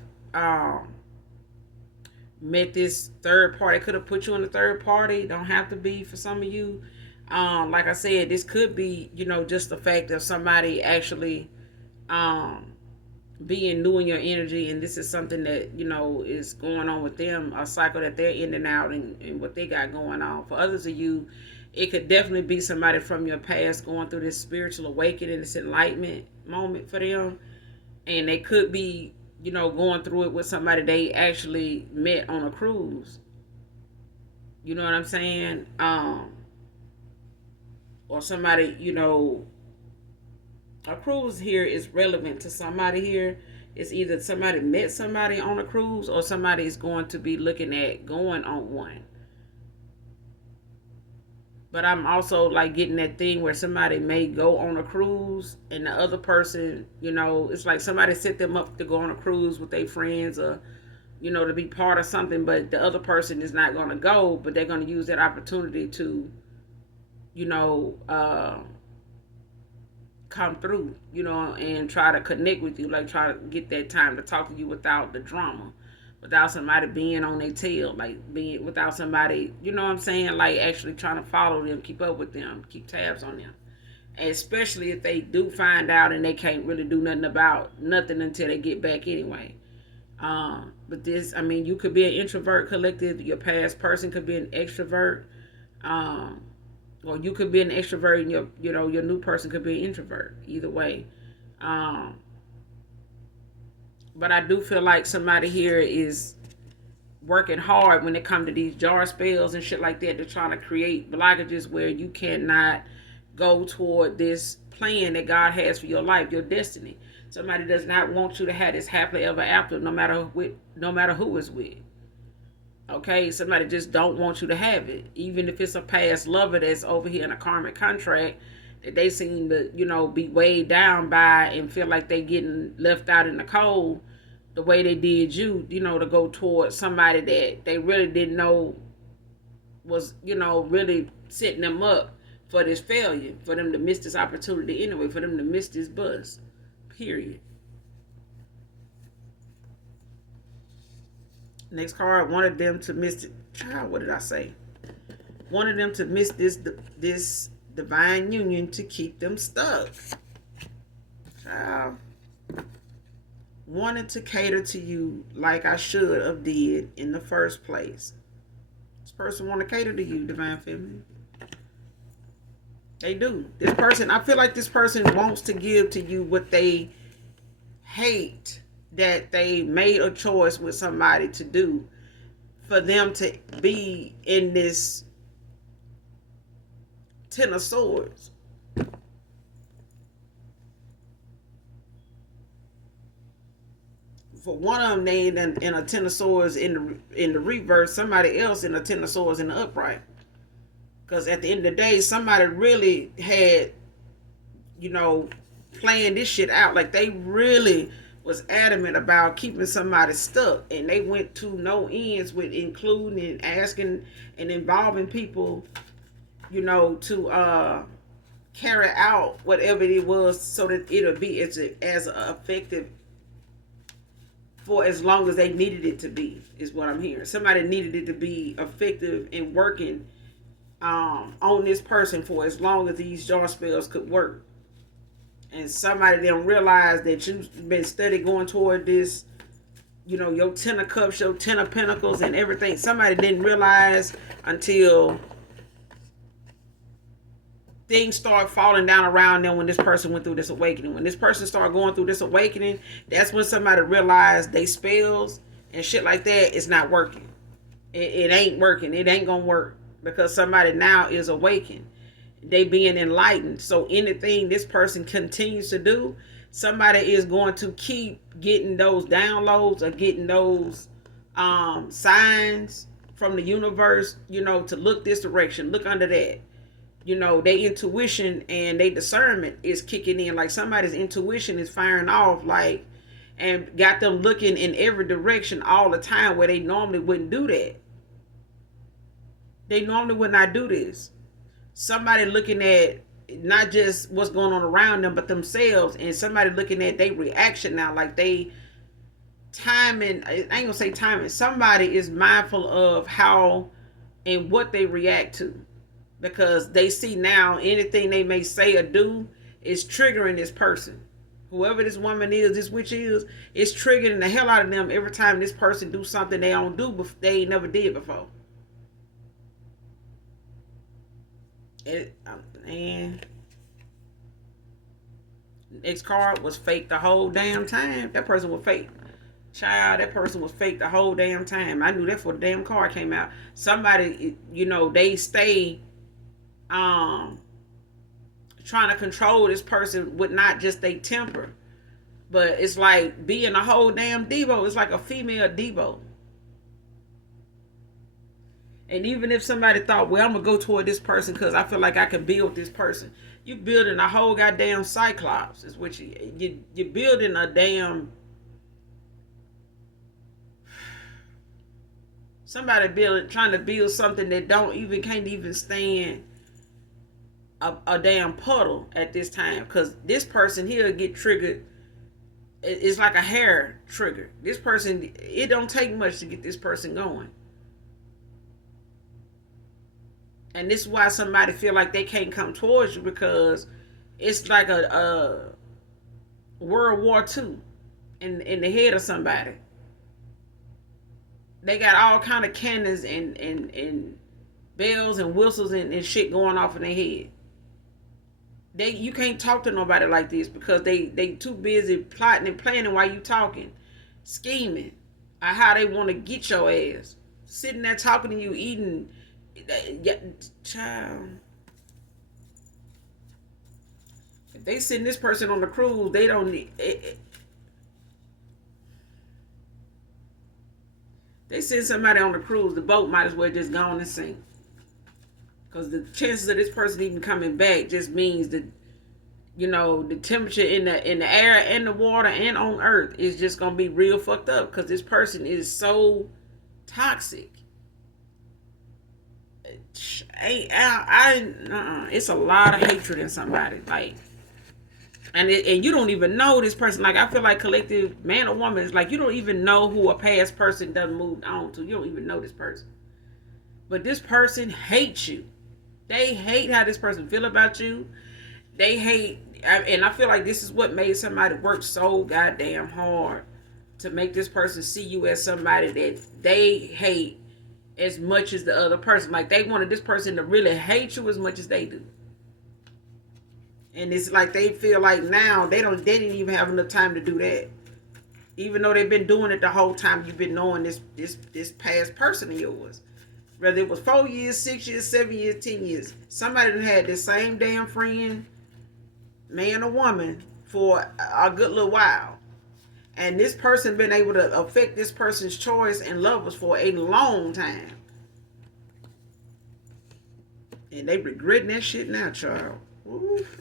met this third party. Could have put you in the third party. Don't have to be for some of you. Like I said, this could be, just the fact of somebody actually being new in your energy, and this is something that is going on with them, a cycle that they're in and out, and what they got going on. For others of you, it could definitely be somebody from your past going through this spiritual awakening, this enlightenment moment for them, and they could be going through it with somebody they actually met on a cruise. You know what I'm saying? Or somebody, a cruise here is relevant to somebody here. It's either somebody met somebody on a cruise, or somebody is going to be looking at going on one. But I'm also like getting that thing where somebody may go on a cruise, and the other person, it's like somebody set them up to go on a cruise with their friends, or to be part of something, but the other person is not going to go, but they're going to use that opportunity to you know come through, and try to connect with you, like try to get that time to talk to you without the drama, without somebody being on their tail, like being without somebody, what I'm saying, like actually trying to follow them, keep up with them, keep tabs on them. And especially if they do find out and they can't really do nothing about nothing until they get back anyway. But this, I mean, you could be an introvert collective. Your past person could be an extrovert. Um, or you could be an extrovert and your new person could be an introvert. Either way. Um, but I do feel like somebody here is working hard when it comes to these jar spells and shit like that. They're trying to create blockages where you cannot go toward this plan that God has for your life, your destiny. Somebody does not want you to have this happily ever after, no matter who is with. Okay, somebody just don't want you to have it, even if it's a past lover that's over here in a karmic contract that they seem to, be weighed down by and feel like they getting left out in the cold the way they did you, to go towards somebody that they really didn't know was, really setting them up for this failure, for them to miss this opportunity anyway, for them to miss this bus. Period. Next card, wanted them to miss it. Child, what did I say? Wanted them to miss this divine union to keep them stuck. Child. Wanted to cater to you like I should have did in the first place. This person want to cater to you, divine feminine. They do. This person, I feel like this person wants to give to you what they hate that they made a choice with somebody to do, for them to be in this Ten of Swords. For one of them, they in a Ten of Swords in the reverse. Somebody else in a Ten of Swords in the upright. Because at the end of the day, somebody really had, planned this shit out. Like they really was adamant about keeping somebody stuck, and they went to no ends with including and asking and involving people, to carry out whatever it was so that it'll be as effective for as long as they needed it to be, is what I'm hearing. Somebody needed it to be effective in working on this person for as long as these jar spells could work. And somebody didn't realize that you've been steady going toward this, your Ten of Cups, your Ten of Pentacles and everything. Somebody didn't realize until things start falling down around them when this person went through this awakening. When this person started going through this awakening, that's when somebody realized they spells and shit like that is not working. It ain't working. It ain't gonna work because somebody now is awakened. They being enlightened. So anything this person continues to do, somebody is going to keep getting those downloads or getting those signs from the universe, to look this direction, look under that. Their intuition and their discernment is kicking in. Like somebody's intuition is firing off, like, and got them looking in every direction all the time where they normally wouldn't do that. They normally would not do this. Somebody looking at not just what's going on around them, but themselves, and somebody looking at their reaction now, like they timing. I ain't gonna say timing. Somebody is mindful of how and what they react to, because they see now anything they may say or do is triggering this person. Whoever this woman is, this witch is, it's triggering the hell out of them every time this person do something they don't do, but they ain't never did before. And next card was fake the whole damn time. That person was fake. Child, that person was fake the whole damn time. I knew that before the damn card came out. Somebody, they stay trying to control this person with not just their temper, but it's like being a whole damn Devo. It's like a female Devo. And even if somebody thought, well, I'm going to go toward this person because I feel like I can build this person. You building a whole goddamn Cyclops. Is what you're building a damn... Somebody trying to build something that can't even stand a damn puddle at this time. Because this person here get triggered. It's like a hair trigger. This person, it don't take much to get this person going. And this is why somebody feel like they can't come towards you, because it's like a World War II in the head of somebody. They got all kind of cannons and bells and whistles and shit going off in their head. You can't talk to nobody like this because they too busy plotting and planning while you talking, scheming on how they want to get your ass. Sitting there talking to you, eating. Yeah, child. If they send this person on the cruise, they don't need. They send somebody on the cruise, the boat might as well just go on and sink. Because the chances of this person even coming back just means that, the temperature in the air and the water and on Earth is just gonna be real fucked up because this person is so toxic. It's a lot of hatred in somebody, like, and you don't even know this person. Like, I feel like collective man or woman is like you don't even know who a past person done moved on to. You don't even know this person, but this person hates you. They hate how this person feel about you. They hate, and I feel like this is what made somebody work so goddamn hard to make this person see you as somebody that they hate as much as the other person. Like, they wanted this person to really hate you as much as they do. And it's like they feel like now they didn't even have enough time to do that. Even though they've been doing it the whole time you've been knowing this past person of yours. Whether it was 4 years, 6 years, 7 years, 10 years. Somebody that had the same damn friend, man or woman, for a good little while. And this person been able to affect this person's choice and lovers for a long time. And they regretting that shit now, child. Oof.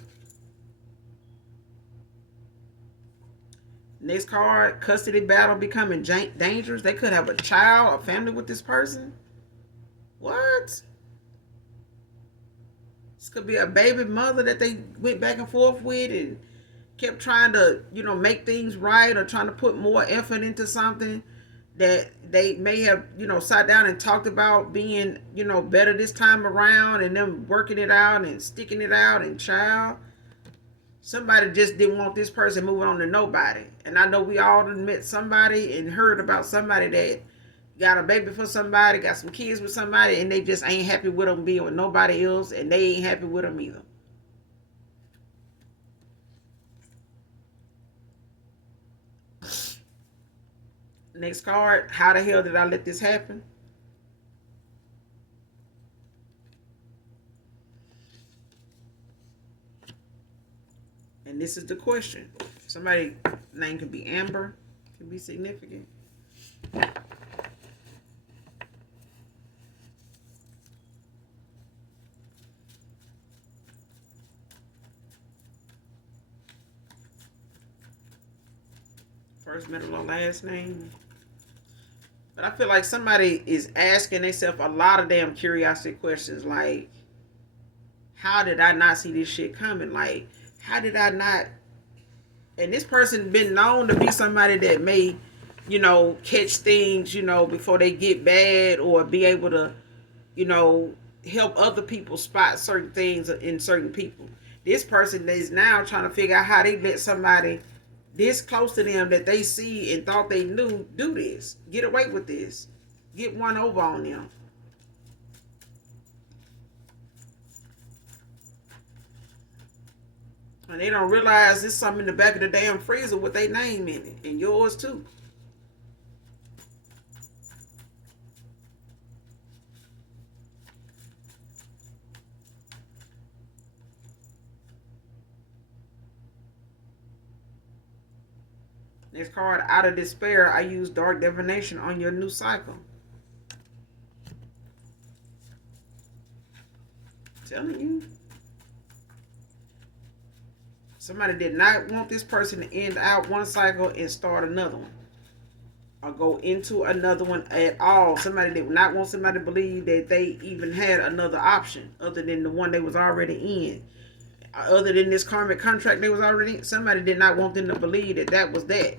Next card, custody battle becoming dangerous. They could have a child, a family with this person. What? This could be a baby mother that they went back and forth with and kept trying to, make things right or trying to put more effort into something that they may have, sat down and talked about being, better this time around and them working it out and sticking it out and child. Somebody just didn't want this person moving on to nobody. And I know we all met somebody and heard about somebody that got a baby for somebody, got some kids with somebody, and they just ain't happy with them being with nobody else, and they ain't happy with them either. Next card, how the hell did I let this happen? And this is the question. Somebody's name could be Amber, could be significant. First, middle, or last name. But I feel like somebody is asking themselves a lot of damn curiosity questions like, how did I not see this shit coming? Like, how did I not? And this person been known to be somebody that may, catch things, before they get bad or be able to, help other people spot certain things in certain people. This person is now trying to figure out how they let somebody this close to them that they see and thought they knew do this, get away with this, get one over on them. And they don't realize there's something in the back of the damn freezer with their name in it, and yours too. Next card, out of despair, I use dark divination on your new cycle. I'm telling you. Somebody did not want this person to end out one cycle and start another one. Or go into another one at all. Somebody did not want somebody to believe that they even had another option other than the one they was already in. Other than this karmic contract they was already in. Somebody did not want them to believe that that was that.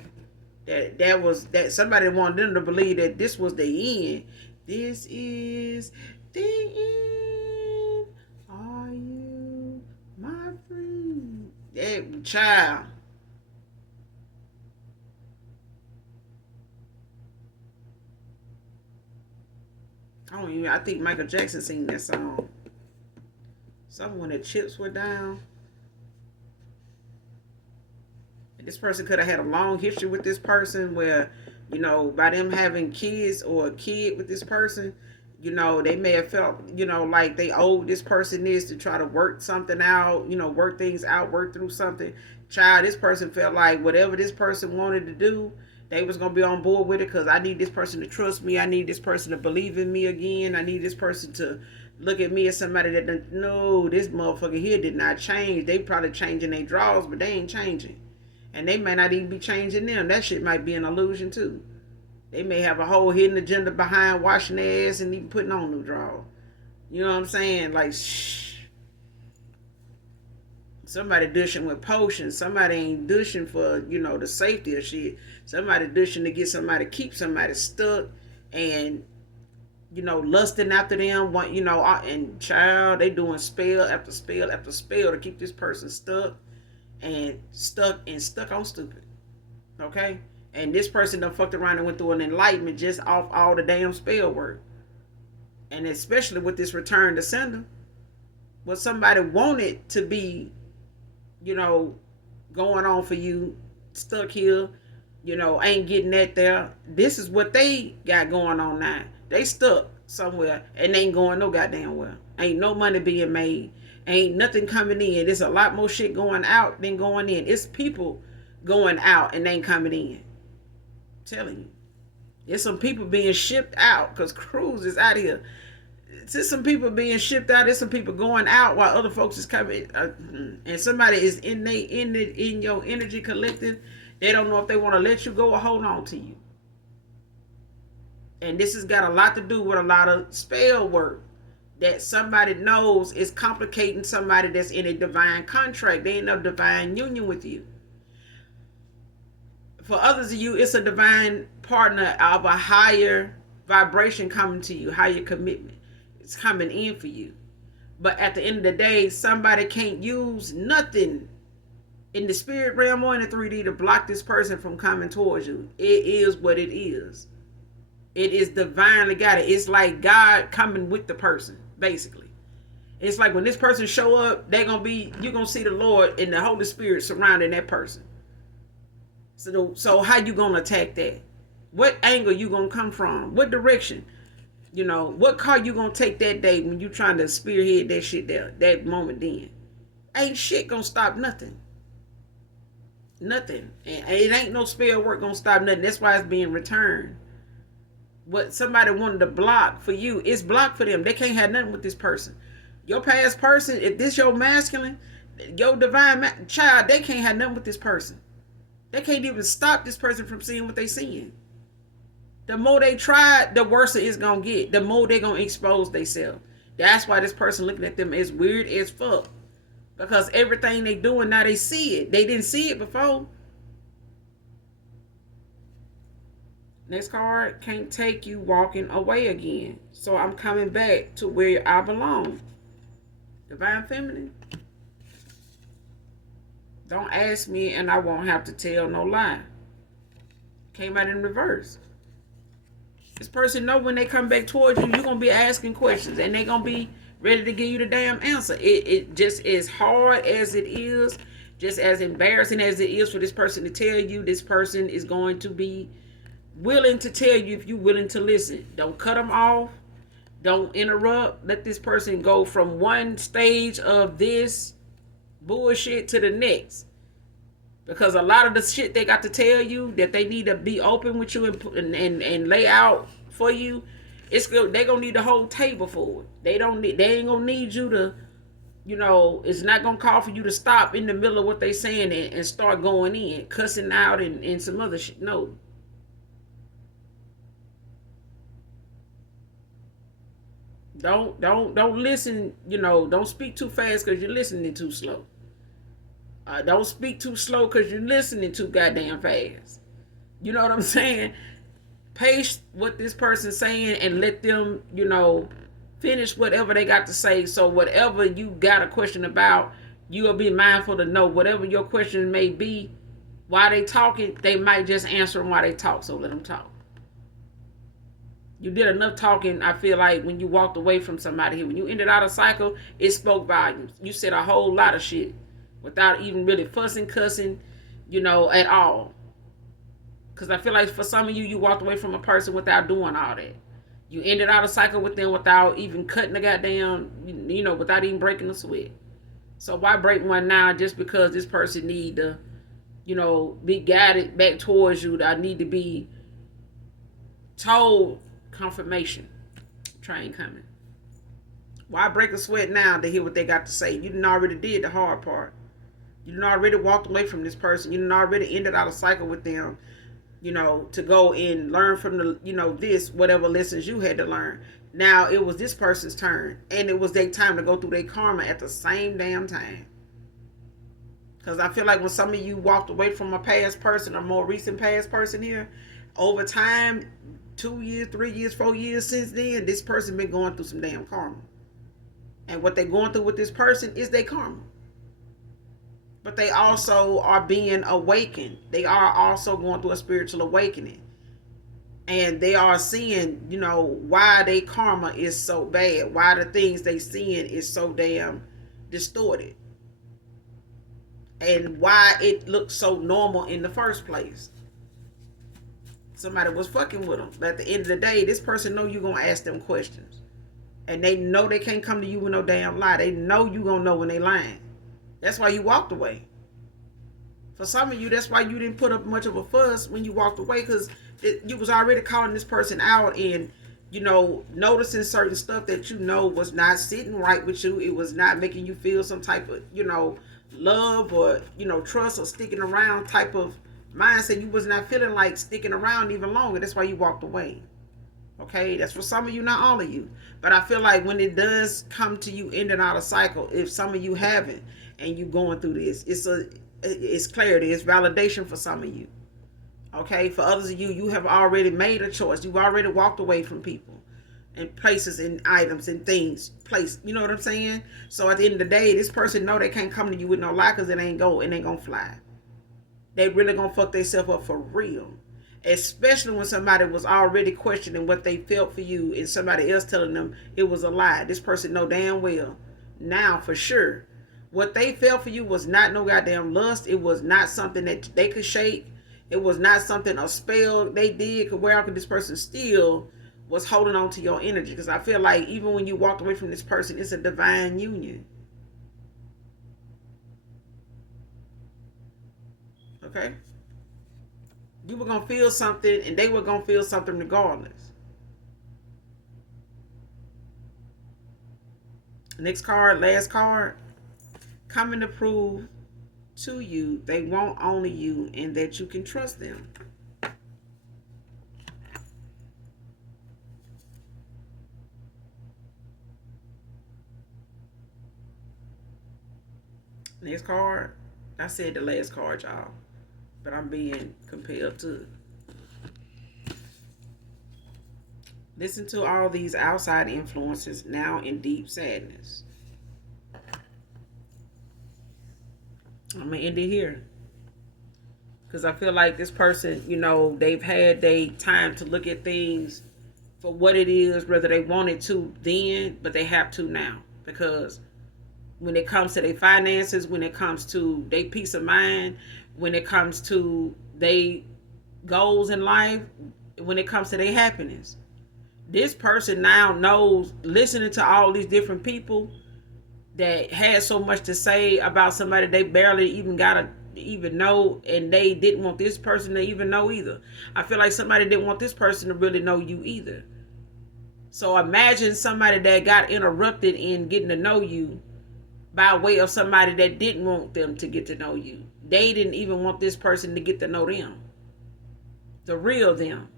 That was that. Somebody wanted them to believe that this was the end. This is the end. Are you my friend? That child. I think Michael Jackson sing that song. Something when the chips were down. And this person could have had a long history with this person where, by them having kids or a kid with this person, they may have felt, like they owed this person this to try to work something out, work things out, work through something. Child, this person felt like whatever this person wanted to do, they was going to be on board with it because I need this person to trust me. I need this person to believe in me again. I need this person to look at me as somebody that, no, this motherfucker here did not change. They probably changing their draws, but they ain't changing. And they may not even be changing them. That shit might be an illusion too. They may have a whole hidden agenda behind washing their ass and even putting on new drawers. You know what I'm saying? Like, shh. Somebody dishing with potions. Somebody ain't dishing for, the safety of shit. Somebody dishing to get somebody, keep somebody stuck and, lusting after them. And child, they doing spell after spell after spell to keep this person stuck on stupid. Okay? And this person done fucked around and went through an enlightenment just off all the damn spell work. And especially with this return to sender. What somebody wanted to be, going on for you, stuck here, ain't getting that there. This is what they got going on now. They stuck somewhere and they ain't going no goddamn well. Ain't no money being made. Ain't nothing coming in. There's a lot more shit going out than going in. It's people going out and they ain't coming in. I'm telling you. There's some people being shipped out because Cruz is out here. There's some people being shipped out. There's some people going out while other folks is coming. And somebody is in your energy collective. They don't know if they want to let you go or hold on to you. And this has got a lot to do with a lot of spell work that somebody knows is complicating somebody that's in a divine contract. They in a divine union with you. For others of you, it's a divine partner of a higher vibration coming to you, higher commitment. It's coming in for you. But at the end of the day, somebody can't use nothing in the spirit realm or in the 3D to block this person from coming towards you. It is what it is. It is divinely guided. It's like God coming with the person, basically. It's like when this person show up, you're gonna see the Lord and the Holy Spirit surrounding that person. So how you gonna attack that? What angle you gonna come from? What direction? What car you gonna take that day when you trying to spearhead that shit there, that moment then? Ain't shit gonna stop nothing. Nothing. And it ain't no spell work gonna stop nothing. That's why it's being returned. What somebody wanted to block for you, it's blocked for them. They can't have nothing with this person. Your past person, if this your masculine, your divine child, they can't have nothing with this person. They can't even stop this person from seeing what they seeing. The more they try, the worse it is going to get. The more they're going to expose themselves. That's why this person looking at them is weird as fuck. Because everything they doing, now they see it. They didn't see it before. Next card, can't take you walking away again. So I'm coming back to where I belong. Divine Feminine. Don't ask me and I won't have to tell no lie. Came out in reverse. This person know when they come back towards you, you're going to be asking questions. And they're going to be ready to give you the damn answer. It just as hard as it is, just as embarrassing as it is for this person to tell you, this person is going to be willing to tell you if you're willing to listen. Don't cut them off. Don't interrupt. Let this person go from one stage of this bullshit to the next. Because a lot of the shit they got to tell you that they need to be open with you and lay out for you, it's good. They gonna need the whole table for it. They ain't gonna need you to, it's not gonna call for you to stop in the middle of what they saying and start going in, cussing out and some other shit. No. Don't listen, don't speak too fast because you're listening too slow. Don't speak too slow because you're listening too goddamn fast. You know what I'm saying? Pace what this person's saying and let them, finish whatever they got to say. So whatever you got a question about, you'll be mindful to know whatever your question may be. While they talking, they might just answer them while they talk. So let them talk. You did enough talking, I feel like, when you walked away from somebody here. When you ended out a cycle, it spoke volumes. You said a whole lot of shit without even really fussing, cussing, at all. Because I feel like for some of you, you walked away from a person without doing all that. You ended out a cycle with them without even cutting the goddamn, without even breaking the sweat. So why break one now just because this person need to, be guided back towards you? I need to be told confirmation. Train coming. Why break a sweat now to hear what they got to say? You done already did the hard part. You done already walked away from this person. You done already ended out a cycle with them, to go and learn from the, this, whatever lessons you had to learn. Now it was this person's turn. And it was their time to go through their karma at the same damn time. Because I feel like when some of you walked away from a past person, or more recent past person here, over time, 2 years, 3 years, 4 years since then, this person been going through some damn karma. And what they're going through with this person is their karma. But they also are being awakened. They are also going through a spiritual awakening. And they are seeing, why their karma is so bad. Why the things they seeing is so damn distorted. And why it looks so normal in the first place. Somebody was fucking with them. But at the end of the day, this person know you're going to ask them questions. And they know they can't come to you with no damn lie. They know you going to know when they lying. That's why you walked away. For some of you, that's why you didn't put up much of a fuss when you walked away. Because you was already calling this person out and, noticing certain stuff that was not sitting right with you. It was not making you feel some type of, love or, trust or sticking around type of mindset. You was not feeling like sticking around even longer. That's why you walked away. Okay, that's for some of you, not all of you. But I feel like when it does come to you ending out a cycle, if some of you haven't and you going through this, it's clarity, it's validation for some of you. Okay, for others of you, you have already made a choice. You've already walked away from people and places and items and things. You know what I'm saying? So at the end of the day, this person know they can't come to you with no lie because it ain't gonna fly. They really gonna fuck themselves up for real. Especially when somebody was already questioning what they felt for you and somebody else telling them it was a lie. This person know damn well now for sure what they felt for you was not no goddamn lust. It was not something that they could shake. It was not something, a spell they did could wear out, because this person still was holding on to your energy. Because I feel like even when you walked away from this person, it's a divine union. Okay? You were going to feel something and they were going to feel something regardless. Next card, last card. Coming to prove to you they won't only you and that you can trust them. Next card. I said the last card, y'all. But I'm being compelled to. Listen to all these outside influences now in deep sadness. I'm going to end it here. Because I feel like this person, they've had their time to look at things for what it is, whether they wanted to then, but they have to now. Because when it comes to their finances, when it comes to their peace of mind, when it comes to their goals in life, when it comes to their happiness, this person now knows, listening to all these different people that had so much to say about somebody they barely even got to even know, and they didn't want this person to even know either. I feel like somebody didn't want this person to really know you either. So imagine somebody that got interrupted in getting to know you by way of somebody that didn't want them to get to know you. They didn't even want this person to get to know them, the real them.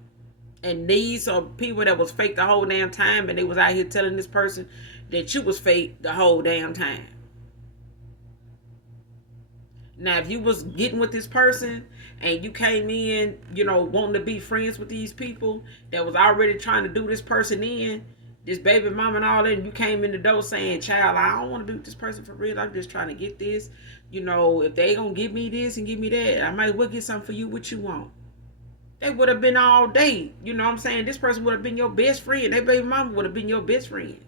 And these are people that was fake the whole damn time, and they was out here telling this person that you was fake the whole damn time. Now, if you was getting with this person and you came in, wanting to be friends with these people that was already trying to do this person in, this baby mama and all that, and you came in the door saying, child, I don't want to be with this person for real. I'm just trying to get this. If they gonna give me this and give me that, I might as well get something for you. What you want? They would have been all day. You know what I'm saying? This person would have been your best friend. Their baby mama would have been your best friend.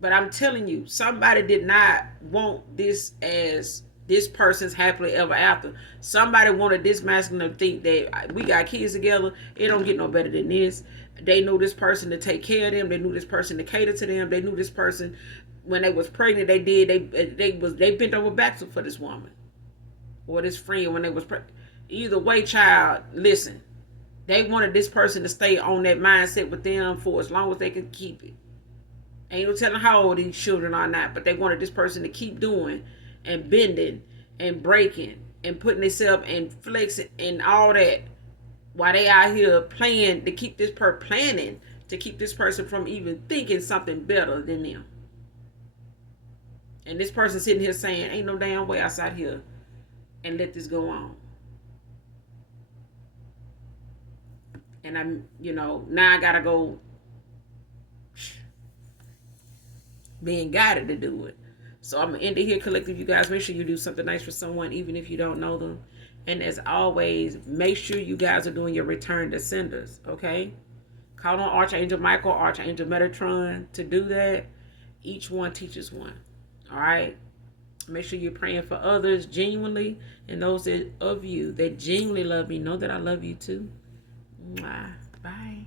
But I'm telling you, somebody did not want this as this person's happily ever after. Somebody wanted this masculine to think that we got kids together. It don't get no better than this. They knew this person to take care of them. They knew this person to cater to them. They knew this person when they was pregnant. They bent over backwards for this woman or this friend when they was pregnant. Either way, child, listen. They wanted this person to stay on that mindset with them for as long as they could keep it. Ain't no telling how old these children are not, but they wanted this person to keep doing and bending and breaking and putting themselves and flexing and all that while they out here playing to keep this planning to keep this person from even thinking something better than them. And this person sitting here saying, ain't no damn way outside here and let this go on. And I'm, now I gotta go being guided to do it. So I'm gonna end it here, collective. You guys, make sure you do something nice for someone, even if you don't know them. And as always, make sure you guys are doing your return to senders, okay? Call on Archangel Michael, Archangel Metatron to do that. Each one teaches one, all right? Make sure you're praying for others genuinely, and those of you that genuinely love me, know that I love you too. Mwah. Bye.